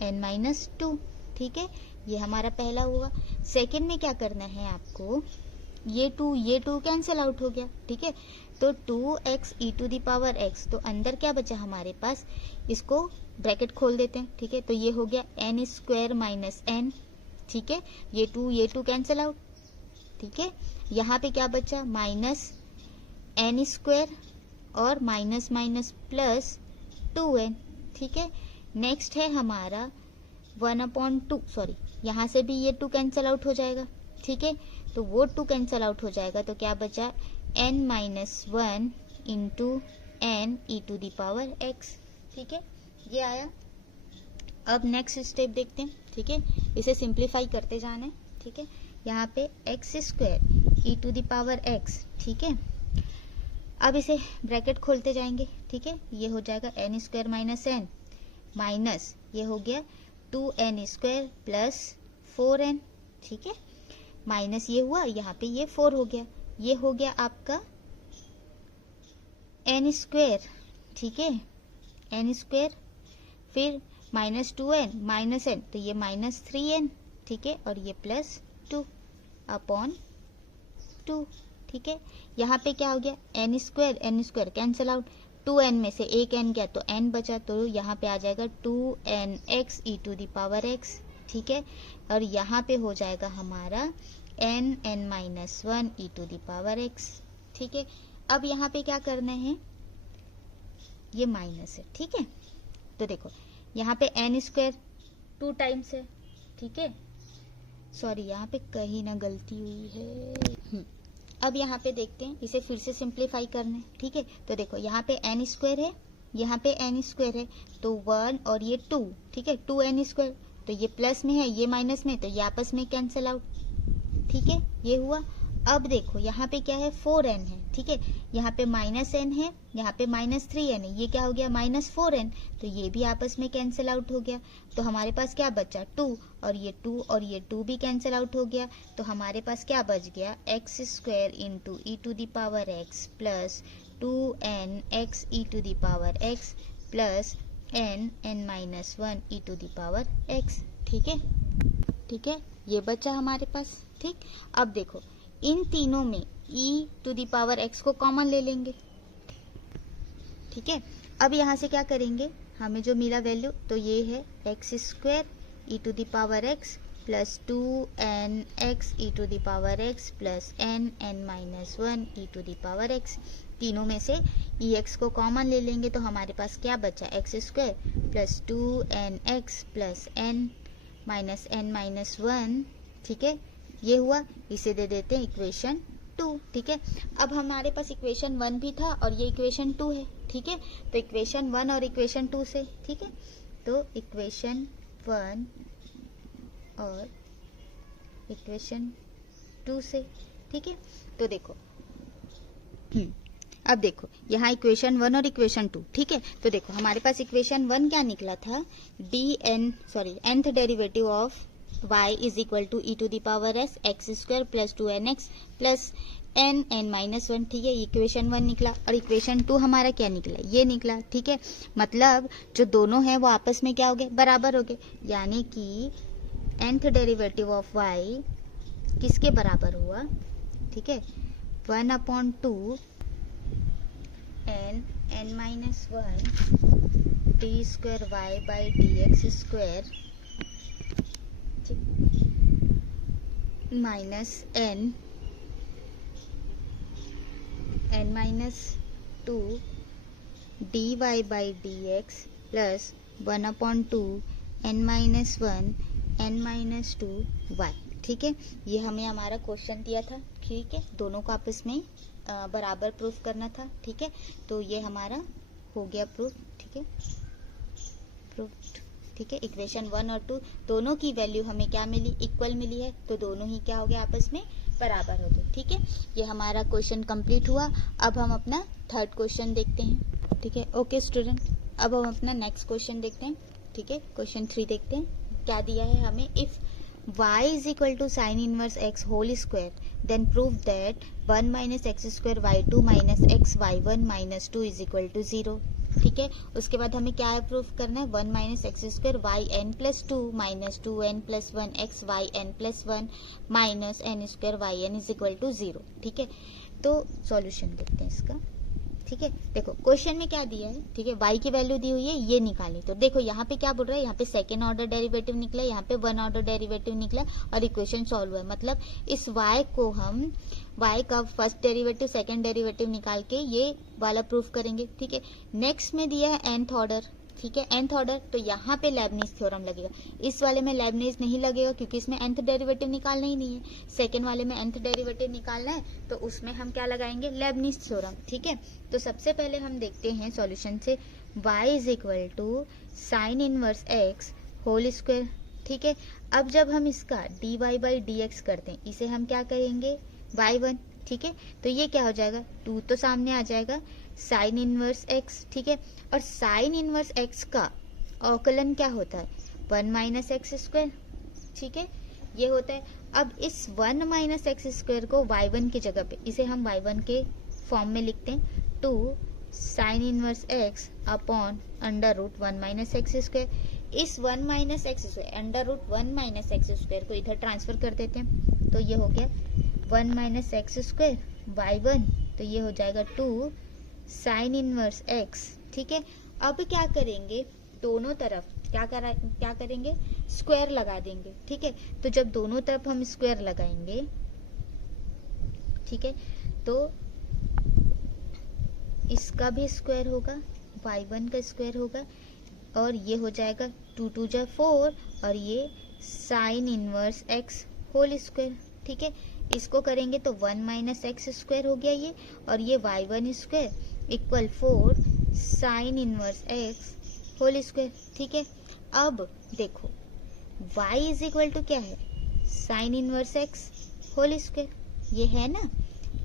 n-2। ठीक है, ये हमारा पहला हुआ। सेकंड में क्या करना है आपको, ये 2 कैंसिल आउट हो गया। ठीक है, तो 2x e to the power x, तो अंदर क्या बचा हमारे पास, इसको ब्रैकेट खोल देते हैं। ठीक है, तो ये हो गया n² - n। ठीक है, ये 2 कैंसिल आउट। ठीक है, यहाँ पे क्या बचा, -n² और माइनस प्लस 2n। ठीक है, नेक्स्ट है हमारा 1/2, सॉरी यहाँ से भी ये 2 कैंसिल आउट हो जाएगा। ठीक है, तो वो 2 कैंसिल आउट हो जाएगा, तो क्या बचा, n-1 into n e to the power x। ठीक है, ये आया। अब नेक्स्ट स्टेप देखते हैं। ठीक है, इसे सिंप्लीफाई करते जाना है। ठीक है, यहाँ पे x² e to the power x। ठीक है, अब इसे ब्रैकेट खोलते जाएंगे। ठीक है, ये हो जाएगा n² - n माइनस ये हो गया 2n² प्लस 4n। ठीक है, माइनस ये हुआ, यहाँ पे ये 4 हो गया, ये हो गया आपका n²। ठीक है, n², फिर -2n माइनस n, तो ये -3n। ठीक है, और ये +2/2। ठीक है, यहाँ पे क्या हो गया, n² कैंसिल आउट, 2n में से एक n गया तो n बचा, तो यहाँ पे आ जाएगा 2nx e to the power x। ठीक है, और यहाँ पे हो जाएगा हमारा n-1 e to the power x। ठीक है, अब यहाँ पे क्या करना है, ये माइनस है। ठीक है, तो देखो यहाँ पे n² 2 टाइम्स है। ठीक है, सॉरी यहाँ पे कहीं ना गलती हुई है। अब यहाँ पे देखते हैं, इसे फिर से सिंप्लीफाई करना है। ठीक है, तो देखो यहाँ पे n² है, यहाँ पे n² है, तो 1 और ये 2। ठीक है, 2n², तो ये प्लस में है, ये माइनस में, तो ये आपस में कैंसिल आउट। ठीक है, ये हुआ। अब देखो यहाँ पे क्या है, 4n है। ठीक है, यहाँ पे -n है, यहाँ पे -3n है, ये क्या हो गया, -4n, तो ये भी आपस में कैंसिल आउट हो गया। तो हमारे पास क्या बचा, 2, और ये 2 और ये 2 भी कैंसिल आउट हो गया। तो हमारे पास क्या बच गया, x² into e to the power x plus 2nx e to the power x plus n-1 e to the power x। ठीक है, ठीक है, ये बचा हमारे पास। ठीक, अब देखो इन तीनों में e to the power x को कॉमन ले लेंगे। ठीक है, अब यहाँ से क्या करेंगे, हमें जो मिला वैल्यू, तो ये है x² e to the power x plus 2nx e to the power x plus n-1 e to the power x। तीनों में से ex को कॉमन ले लेंगे, तो हमारे पास क्या बचा, x² plus 2nx plus n-1। ठीक है, ये हुआ, इसे दे देते हैं इक्वेशन 2। ठीक है, अब हमारे पास इक्वेशन 1 भी था और ये इक्वेशन 2 है। ठीक है, तो इक्वेशन 1 और इक्वेशन 2 से, ठीक है, तो इक्वेशन 1 और इक्वेशन 2 से। ठीक है, तो देखो अब देखो यहाँ इक्वेशन 1 और इक्वेशन 2। ठीक है, तो देखो हमारे पास इक्वेशन 1 क्या निकला था, nth derivative of y is equal to e to the power s x² plus 2nx plus n-1। ठीक है, इक्वेशन 1 निकला। और इक्वेशन 2 हमारा क्या निकला, ये निकला। ठीक है, मतलब जो दोनों हैं वो आपस में क्या हो गए, बराबर हो गए, यानी कि nth डेरिवेटिव ऑफ y किसके बराबर हुआ। ठीक है, 1/2 n minus 1 d square y by d x square minus n minus 2 d y by d x plus 1/2 n minus 1 n minus 2 y. ठीक है, ये हमें हमारा क्वेश्चन दिया था। ठीक है, दोनों को आपस में बराबर प्रूफ करना था। ठीक है, तो ये हमारा हो गया प्रूफ। ठीक है, प्रूफ। ठीक है, इक्वेशन 1 और 2 दोनों की वैल्यू हमें क्या मिली, इक्वल मिली है, तो दोनों ही क्या हो गया, आपस में बराबर हो गए। ठीक है, ये हमारा क्वेश्चन कंप्लीट हुआ। अब हम अपना थर्ड क्वेश्चन देखते हैं। ठीक है, ओके स्टूडेंट, अब हम अपना नेक्स्ट क्वेश्चन देखते हैं। ठीक है, क्वेश्चन 3 देखते हैं। क्या दिया है हमें, if y is equal to sin inverse x whole square then prove that 1 minus x square y2 minus x y1 minus 2 is equal to 0। ठीक है, उसके बाद हमें क्या है प्रूफ करना है, 1 minus x square y n plus 2 minus 2n plus 1 x y n plus 1 minus n square y n is equal to 0। ठीक है, तो सॉल्यूशन देखते हैं इसका। ठीक है, देखो क्वेश्चन में क्या दिया है। ठीक है, y की वैल्यू दी हुई है, ये निकालनी। तो देखो यहाँ पे क्या बोल रहा है, यहाँ पे सेकेंड ऑर्डर डेरिवेटिव निकला, यहाँ पे 1 ऑर्डर डेरिवेटिव निकला और इक्वेशन सॉल्व हुआ है। मतलब इस y को हम y का फर्स्ट डेरिवेटिव सेकेंड डेरिवेटिव निकाल के ये वाला प्रूफ करेंगे। ठीक है, नेक्स्ट में दिया है nth ऑर्डर। ठीक है, nth ऑर्डर, तो यहाँ पे लेबनीज थ्योरम लगेगा। इस वाले में लेबनीज नहीं लगेगा क्योंकि इसमें nth डेरिवेटिव निकालना ही नहीं है। सेकेंड वाले में nth डेरिवेटिव निकालना है, तो उसमें हम क्या लगाएंगे, लेबनीज थ्योरम। ठीक है, तो सबसे पहले हम देखते हैं सॉल्यूशन से, y is equal to sine inverse x whole square. ठीक है, अब जब हम इसका dy बाई dx करते हैं, इसे हम क्या करेंगे, y1। ठीक है, तो ये क्या हो जाएगा, 2 तो सामने आ जाएगा, साइन इनवर्स x। ठीक है, और साइन इनवर्स x का अवकलन क्या होता है, 1 माइनस एक्स स्क्वायर। ठीक है, ये होता है। अब इस 1 माइनस एक्स स्क्वायर को y1 की जगह पे, इसे हम y1 के फॉर्म में लिखते हैं, 2 sine inverse x upon under root 1 minus x square. इस 1 minus x square under root 1 minus x square को इधर ट्रांसफर कर देते हैं, तो ये हो गया 1 माइनस एक्स स्क्वायर y1, तो ये हो जाएगा 2 साइन इनवर्स x। ठीक है, अब क्या करेंगे, दोनों तरफ क्या करेंगे, स्क्वायर लगा देंगे। ठीक है, तो जब दोनों तरफ हम स्क्वायर लगाएंगे, ठीक है, तो इसका भी स्क्वायर होगा, y1 का स्क्वायर होगा, और ये हो जाएगा 2 2 जा 4 और ये sine inverse x whole square. ठीक है, इसको करेंगे तो 1 माइनस एक्स स्क्वायर हो गया ये, और ये y1 square equal 4 sine inverse x whole square. ठीक है, अब देखो y इज इक्वल टू क्या है, sine inverse x whole square, ये है ना।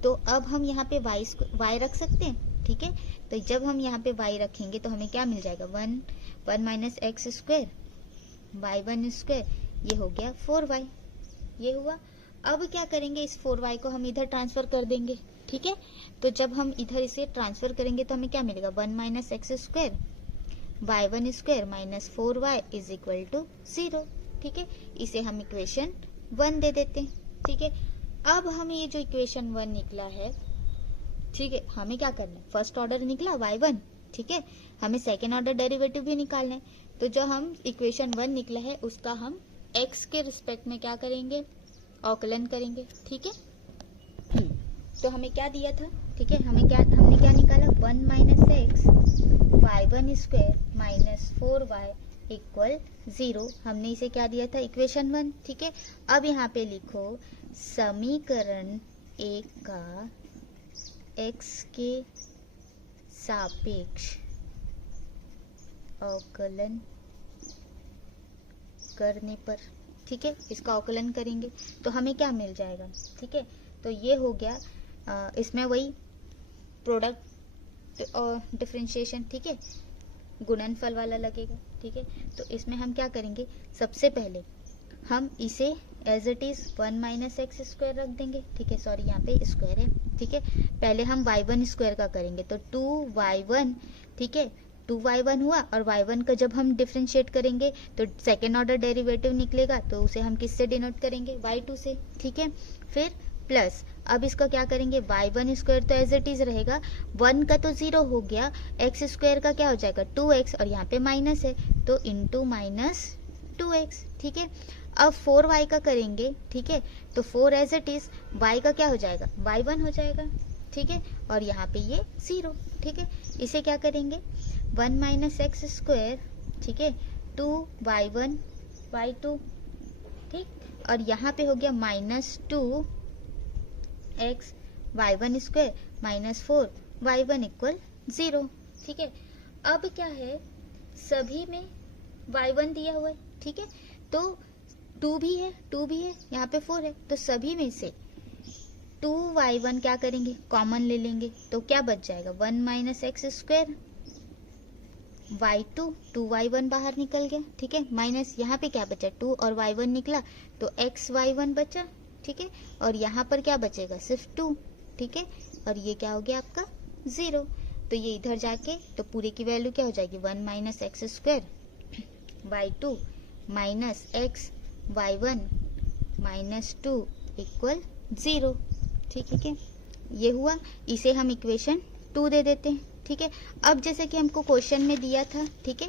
तो अब हम यहाँ पे y रख सकते हैं। ठीक है, तो जब हम यहाँ पे y रखेंगे तो हमें क्या मिल जाएगा, 1 minus x square y1 square, ये हो गया 4y, ये हुआ। अब क्या करेंगे, इस 4y को हम इधर ट्रांसफर कर देंगे। ठीक है, तो जब हम इधर इसे ट्रांसफर करेंगे तो हमें क्या मिलेगा, 1 minus x square y1 square minus 4y is equal to 0। ठीक है, इसे हम इक्वेशन 1 दे देते हैं। ठीक है, अब हमें ये जो इक्वेशन 1 निकला है, ठीक है, हमें क्या करना है, फर्स्ट ऑर्डर निकला y1। ठीक है, हमें सेकेंड ऑर्डर डेरिवेटिव भी निकालना है, तो जो हम इक्वेशन 1 निकला है उसका हम x के रिस्पेक्ट में क्या करेंगे, अवकलन करेंगे। ठीक है, तो हमें क्या दिया था, ठीक है, हमने क्या निकाला, 1 minus x y1 square minus 4y equal 0। हमने इसे क्या दिया था, इक्वेशन 1। ठीक है, अब यहाँ पे लिखो समीकरण 1 का x के सापेक्ष अवकलन करने पर, ठीक है, इसका अवकलन करेंगे तो हमें क्या मिल जाएगा। ठीक है, तो ये हो गया, इसमें वही प्रोडक्ट और डिफरेंशिएशन, ठीक है, गुणनफल वाला लगेगा। ठीक है, तो इसमें हम क्या करेंगे, सबसे पहले हम इसे as it is 1 minus x square रख देंगे। ठीक है, सॉरी यहाँ पे स्क्वायर है। ठीक है, पहले हम y1 स्क्वायर का करेंगे तो 2y1, ठीक है, 2y1 हुआ, और y1 का जब हम डिफरेंशिएट करेंगे तो सेकेंड ऑर्डर डेरिवेटिव निकलेगा, तो उसे हम किससे डिनोट करेंगे, y2 से। ठीक है, फिर प्लस अब इसका क्या करेंगे, y1 स्क्वायर तो एज इट इज रहेगा, 1 का तो 0 हो गया, x स्क्वायर का क्या हो जाएगा 2x, और यहाँ पे माइनस है तो इंटू माइनस 2x, ठीक है। अब 4y का करेंगे, ठीक है, तो 4 एज इट इज, y का क्या हो जाएगा y1 हो जाएगा, ठीक है, और यहाँ पे ये 0, ठीक है। इसे क्या करेंगे 1 माइनस एक्स स्क्वायर, ठीक है, 2y1 y2, ठीक, और यहाँ पे हो गया minus 2x y1 square minus 4y1 equal 0, ठीक है। अब क्या है, सभी में y1 दिया हुआ है, ठीक है, तो 2 भी है, 2 भी है, यहाँ पे 4 है, तो सभी में से 2y1 क्या करेंगे कॉमन ले लेंगे, तो क्या बच जाएगा 1 minus x square y2, 2y1 बाहर निकल गया, ठीक है, माइनस यहाँ पे क्या बचा 2 और y1 निकला तो x y1 बचा, ठीक है, और यहाँ पर क्या बचेगा सिर्फ 2, ठीक है, और ये क्या हो गया आपका 0, तो ये इधर जाके तो पूरे की वैल्यू क्या हो जाएगी 1 minus x square y2 minus x y1 minus 2 equal 0, ठीक है, ये हुआ। इसे हम इक्वेशन 2 दे देते हैं, ठीक है। अब जैसे कि हमको क्वेश्चन में दिया था, ठीक है,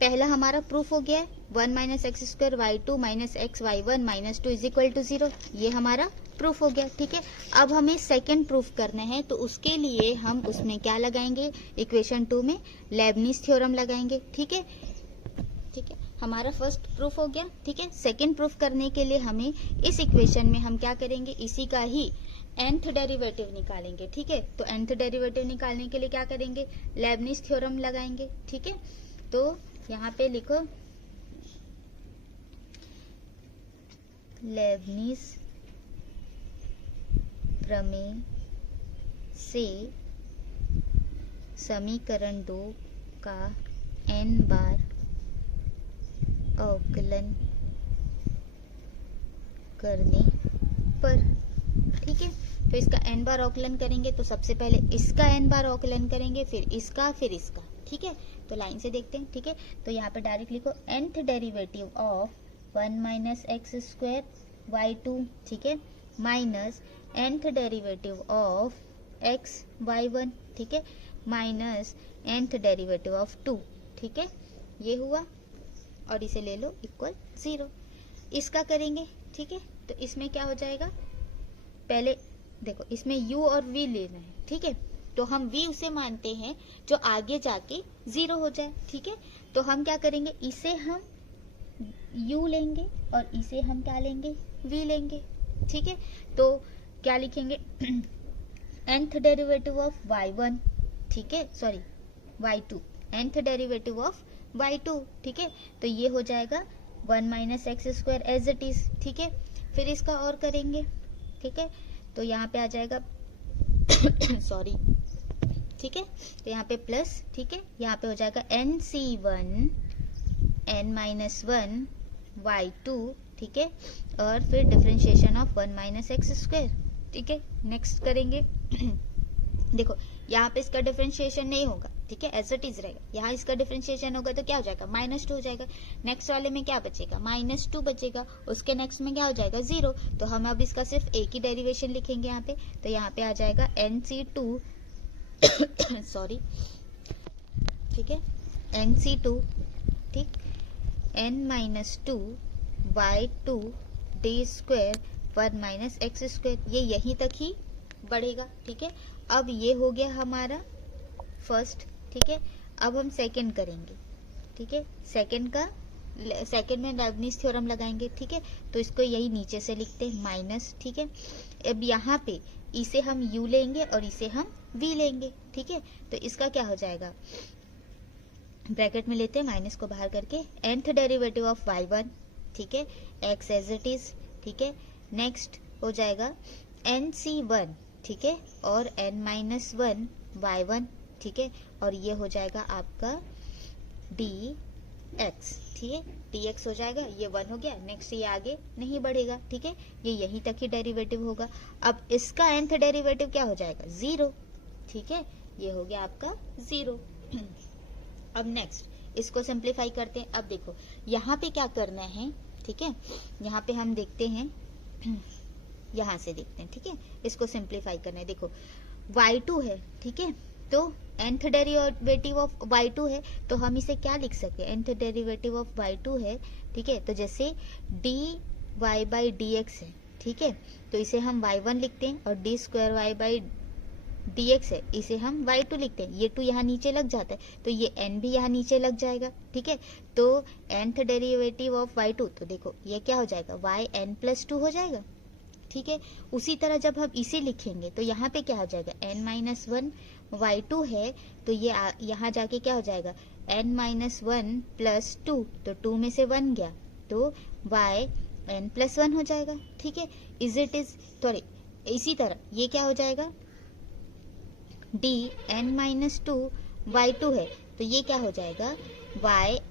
पहला हमारा प्रूफ हो गया है 1 minus x square y2 minus x y1 minus 2 is equal to 0, ये हमारा प्रूफ हो गया, ठीक है। अब हमें सेकंड प्रूफ करना है, तो उसके लिए हम उसमें क्या लगाएंगे, इक्वेशन 2 में लेबनिज थ्योरम लगाएंगे, ठीक है, ठीक है। हमारा फर्स्ट प्रूफ हो गया, ठीक है। सेकंड प्रूफ करने के लिए हमें इस इक्वेशन में हम क्या करेंगे, इसी का ही nth डेरिवेटिव निकालेंगे, ठीक है। तो nth डेरिवेटिव निकालने के लिए क्या करेंगे, लेबनिज थ्योरम लगाएंगे, ठीक है। तो यहाँ पे लिखो लेबनिज प्रमेय से समीकरण 2 का n बार अवकलन करने पर, ठीक है। तो इसका n बार अवकलन करेंगे तो सबसे पहले इसका n बार अवकलन करेंगे, फिर इसका, फिर इसका, ठीक है। तो लाइन से देखते हैं, ठीक है। तो यहाँ पे डायरेक्ट लिखो nth derivative of 1 minus x square y2, ठीक है, minus nth derivative of x y1, ठीक है, माइनस nth डेरिवेटिव ऑफ 2, ठीक है, ये हुआ, और इसे ले लो इक्वल 0। इसका करेंगे, ठीक है, तो इसमें क्या हो जाएगा, पहले देखो इसमें u और v लेना है, ठीक है, तो हम v उसे मानते हैं जो आगे जाके 0 हो जाए, ठीक है। तो हम क्या करेंगे, इसे हम u लेंगे और इसे हम क्या लेंगे v लेंगे, ठीक है। तो क्या लिखेंगे nth डेरिवेटिव ऑफ y1, ठीक है, sorry y2, nth derivative of y2, ठीक है, तो ये हो जाएगा 1 minus x square as it is, ठीक है। फिर इसका और करेंगे, ठीक है, तो यहाँ पे आ जाएगा सॉरी, ठीक है, तो यहाँ पे प्लस, ठीक है, यहाँ पे हो जाएगा nc1 n माइनस 1 y2, ठीक है, और फिर differentiation of 1 minus x square, ठीक है। नेक्स्ट करेंगे देखो यहाँ पे इसका डिफरेंशिएशन नहीं होगा, ठीक है, एज इट इज रहेगा, यहाँ इसका डिफरेंशिएशन होगा तो क्या हो जाएगा -2 हो जाएगा, नेक्स्ट वाले में क्या बचेगा -2 बचेगा, उसके नेक्स्ट में क्या हो जाएगा 0, तो हम अब इसका सिर्फ एक ही डेरिवेशन लिखेंगे यहाँ पे, तो यहाँ पे आ जाएगा nc2 सॉरी, ठीक है, nc2, ठीक, n minus 2 y2 D square 1 minus x square, ये यहीं तक ही बढ़ेगा, ठीक है। अब ये हो गया हमारा फर्स्ट, ठीक है। अब हम सेकंड करेंगे, ठीक है, सेकंड में लेबनिज थ्योरम लगाएंगे, ठीक है। तो इसको यही नीचे से लिखते हैं माइनस, ठीक है। अब यहाँ पे इसे हम u लेंगे और इसे हम v लेंगे, ठीक है। तो इसका क्या हो जाएगा, ब्रैकेट में लेते हैं, माइनस को बाहर करके nth डेरिवेटिव ऑफ y1, ठीक है, x एज इट इज, ठीक है। नेक्स्ट हो जाएगा nc1, ठीक है, और n माइनस 1 y1, ठीक है, और ये हो जाएगा आपका dx, ठीक है, dx हो जाएगा, ये 1 हो गया, नेक्स्ट ये आगे नहीं बढ़ेगा, ठीक है, ये यहीं तक ही डेरिवेटिव होगा। अब इसका nth डेरिवेटिव क्या हो जाएगा 0, ठीक है, ये हो गया आपका 0। अब नेक्स्ट इसको सिंप्लीफाई करते हैं। अब देखो यहाँ पे क्या करना है, ठीक है, यहाँ पे हम देखते हैं यहाँ से देखते हैं, ठीक है। इसको सिंप्लीफाई करना है, देखो y2 है, ठीक है, तो nth डेरिवेटिव ऑफ y2 है, तो हम इसे क्या लिख सकते हैं, nth डेरिवेटिव ऑफ y2 है, ठीक है, तो जैसे dy बाई dx है, ठीक है, तो इसे हम y1 लिखते हैं, और d square y by dx है, इसे हम y2 लिखते हैं, ये 2 यहाँ नीचे लग जाता है, तो ये n भी यहाँ नीचे लग जाएगा, ठीक है, तो nth डेरिवेटिव ऑफ y2, तो देखो ये क्या हो जाएगा, yn+2 हो जाएगा, ठीक है। उसी तरह जब हम इसे लिखेंगे तो यहाँ पे क्या हो जाएगा, n-1 y2 है, तो ये यहाँ जाके क्या हो जाएगा, n-1 + 2, तो 2 में से 1 गया, तो yn+1 हो जाएगा, ठीक है। सॉरी, इसी तरह ये क्या हो जाएगा, dn-2 y2 है, तो ये क्या हो जाएगा,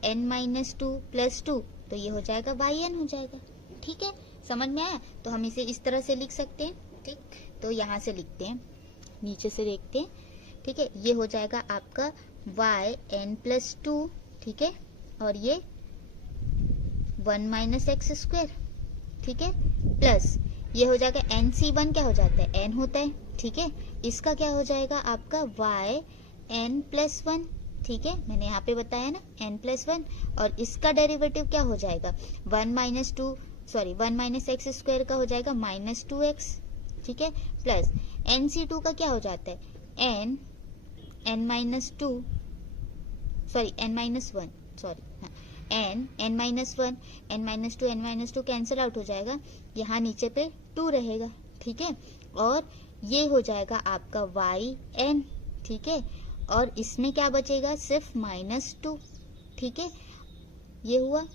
yn-2 + 2, तो ये हो जाएगा yn हो जाएगा, ठीक है। समझ में आया, तो हम इसे इस तरह से लिख सकते हैं, ठीक, तो यहाँ से लिखते हैं, नीचे से देखते हैं, ठीक है, ये हो जाएगा आपका yn+2, ठीक है, और ये 1 - x², ठीक है, प्लस ये हो जाएगा nc1 क्या हो जाता है, n होता है, ठीक है, इसका क्या हो जाएगा आपका yn+1, ठीक है, मैंने यहाँ पे बताया ना n+1, और इसका डेरिवेटिव क्या हो जाएगा 1 - x² का हो जाएगा -2x, ठीक है, प्लस nc2 का क्या हो जाता है n-2 कैंसिल आउट हो जाएगा, यहाँ नीचे पे 2 रहेगा, ठीक है, और ये हो जाएगा आपका yn, ठीक है, और इसमें क्या बचेगा, सिर्फ -2, ठीक है, ये हुआ,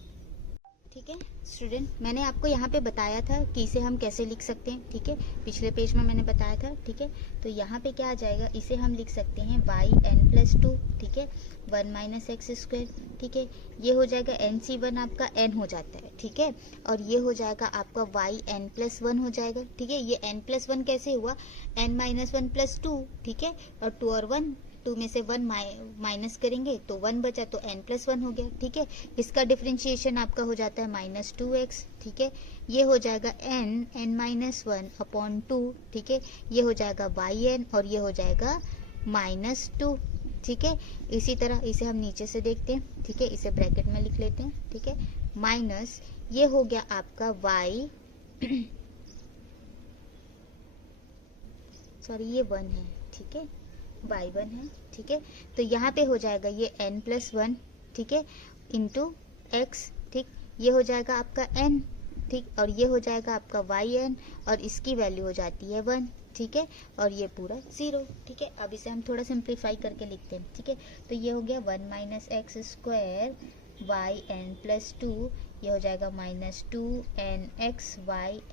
ठीक है। स्टूडेंट, मैंने आपको यहाँ पे बताया था कि इसे हम कैसे लिख सकते हैं, ठीक है, पिछले पेज में मैंने बताया था, ठीक है, तो यहाँ पे क्या आ जाएगा, इसे हम लिख सकते हैं yn+2, ठीक है, 1 - x², ठीक है, ये हो जाएगा nc1 आपका n हो जाता है, ठीक है, और ये हो जाएगा आपका yn+1 हो जाएगा, ठीक है, ये n+1 कैसे हुआ, n-1 + 2, ठीक है, और 2 और 1, 2 में से 1 माइनस करेंगे तो 1 बचा, तो n+1 हो गया, ठीक है, इसका डिफरेंशिएशन आपका हो जाता है -2x, ठीक है, ये हो जाएगा n-1/2, ठीक है, ये हो जाएगा yn, और ये हो जाएगा -2, ठीक है। इसी तरह इसे हम नीचे से देखते हैं, ठीक है, इसे ब्रैकेट में लिख लेते हैं, ठीक है, माइनस ये हो गया आपका ये 1 है, ठीक है, y1 है, ठीक है, तो यहाँ पे हो जाएगा ये n+1, ठीक है, इंटू x, ठीक, ये हो जाएगा आपका n, ठीक, और ये हो जाएगा आपका yn, और इसकी वैल्यू हो जाती है 1, ठीक है, और ये पूरा 0, ठीक है। अब इसे हम थोड़ा सिंप्लीफाई करके लिखते हैं, ठीक है, तो ये हो गया 1 - x² yn+2, ये हो जाएगा -2nx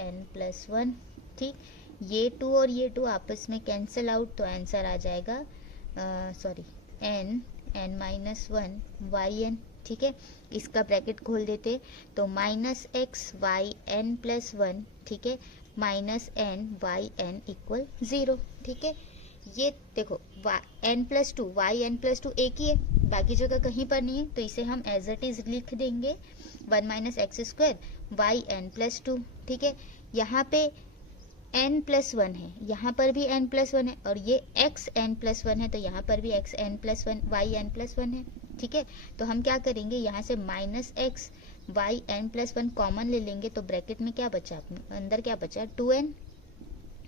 yn+1, ठीक, ये 2 और ये 2 आपस में कैंसिल आउट, तो आंसर आ जाएगा n-1 yn, ठीक है, इसका ब्रैकेट खोल देते तो -x(yn+1), ठीक है, -n(yn) = 0, ठीक है। ये देखो n+2 yn+2 एक ही है, बाकी जगह कहीं पर नहीं है, तो इसे हम एज इट इज लिख देंगे 1 - x² yn+2, ठीक है। यहाँ पे n+1 है, यहाँ पर भी n+1 है, और ये xn+1 है, तो यहाँ पर भी xn+1 yn+1 है, ठीक है। तो हम क्या करेंगे, यहाँ से -x yn+1 कॉमन ले लेंगे, तो ब्रैकेट में क्या बचा, अंदर क्या बचा 2n,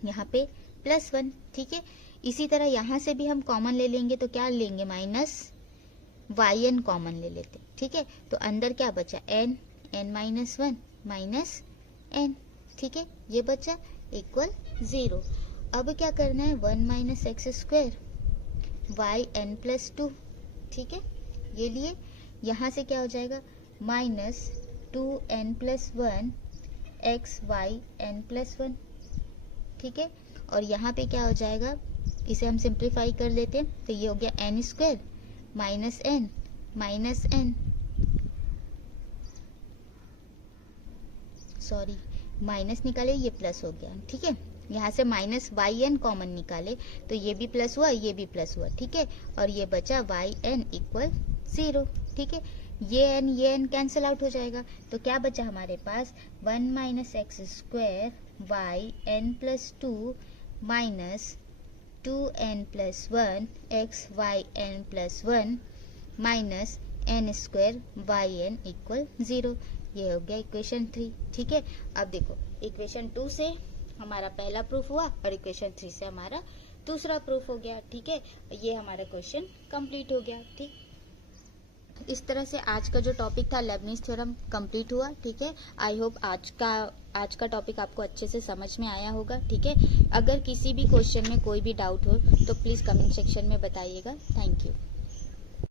यहाँ पे +1, ठीक है। इसी तरह यहाँ से भी हम कॉमन ले लेंगे, तो क्या लेंगे, -yn कॉमन ले लेते, ठीक है। तो अंदर क्या बचा n, n-1 माइनस n, ठीक है, ये बचा इक्वल 0। अब क्या करना है, 1 - x² yn+2, ठीक है, ये लिए यहाँ से क्या हो जाएगा -2n+1 x yn+1, ठीक है। और यहाँ पे क्या हो जाएगा, इसे हम सिंप्लीफाई कर लेते हैं, तो ये हो गया n² n सॉरी माइनस निकाले, ये प्लस हो गया, ठीक है। यहाँ से -yn कॉमन निकाले, तो ये भी प्लस हुआ, ये भी प्लस हुआ, ठीक है, और ये बचा yn = 0, ठीक है। ये n कैंसिल आउट हो जाएगा, तो क्या बचा हमारे पास 1 - x² y n plus 2 minus 2n+1 x y n plus 1 minus n square y n equal 0। ये हो गया इक्वेशन 3। ठीक है, अब देखो इक्वेशन 2 से हमारा पहला प्रूफ हुआ और इक्वेशन 3 से हमारा दूसरा प्रूफ हो गया। ठीक है, ये हमारा क्वेश्चन कंप्लीट हो गया। ठीक, इस तरह से आज का जो टॉपिक था लेबनिज थ्योरम कंप्लीट हुआ। ठीक है, आई होप आज का टॉपिक आपको अच्छे से समझ में आया होगा। ठीक है, अगर किसी भी क्वेश्चन में कोई भी डाउट हो तो प्लीज कमेंट सेक्शन में बताइएगा। Thank you.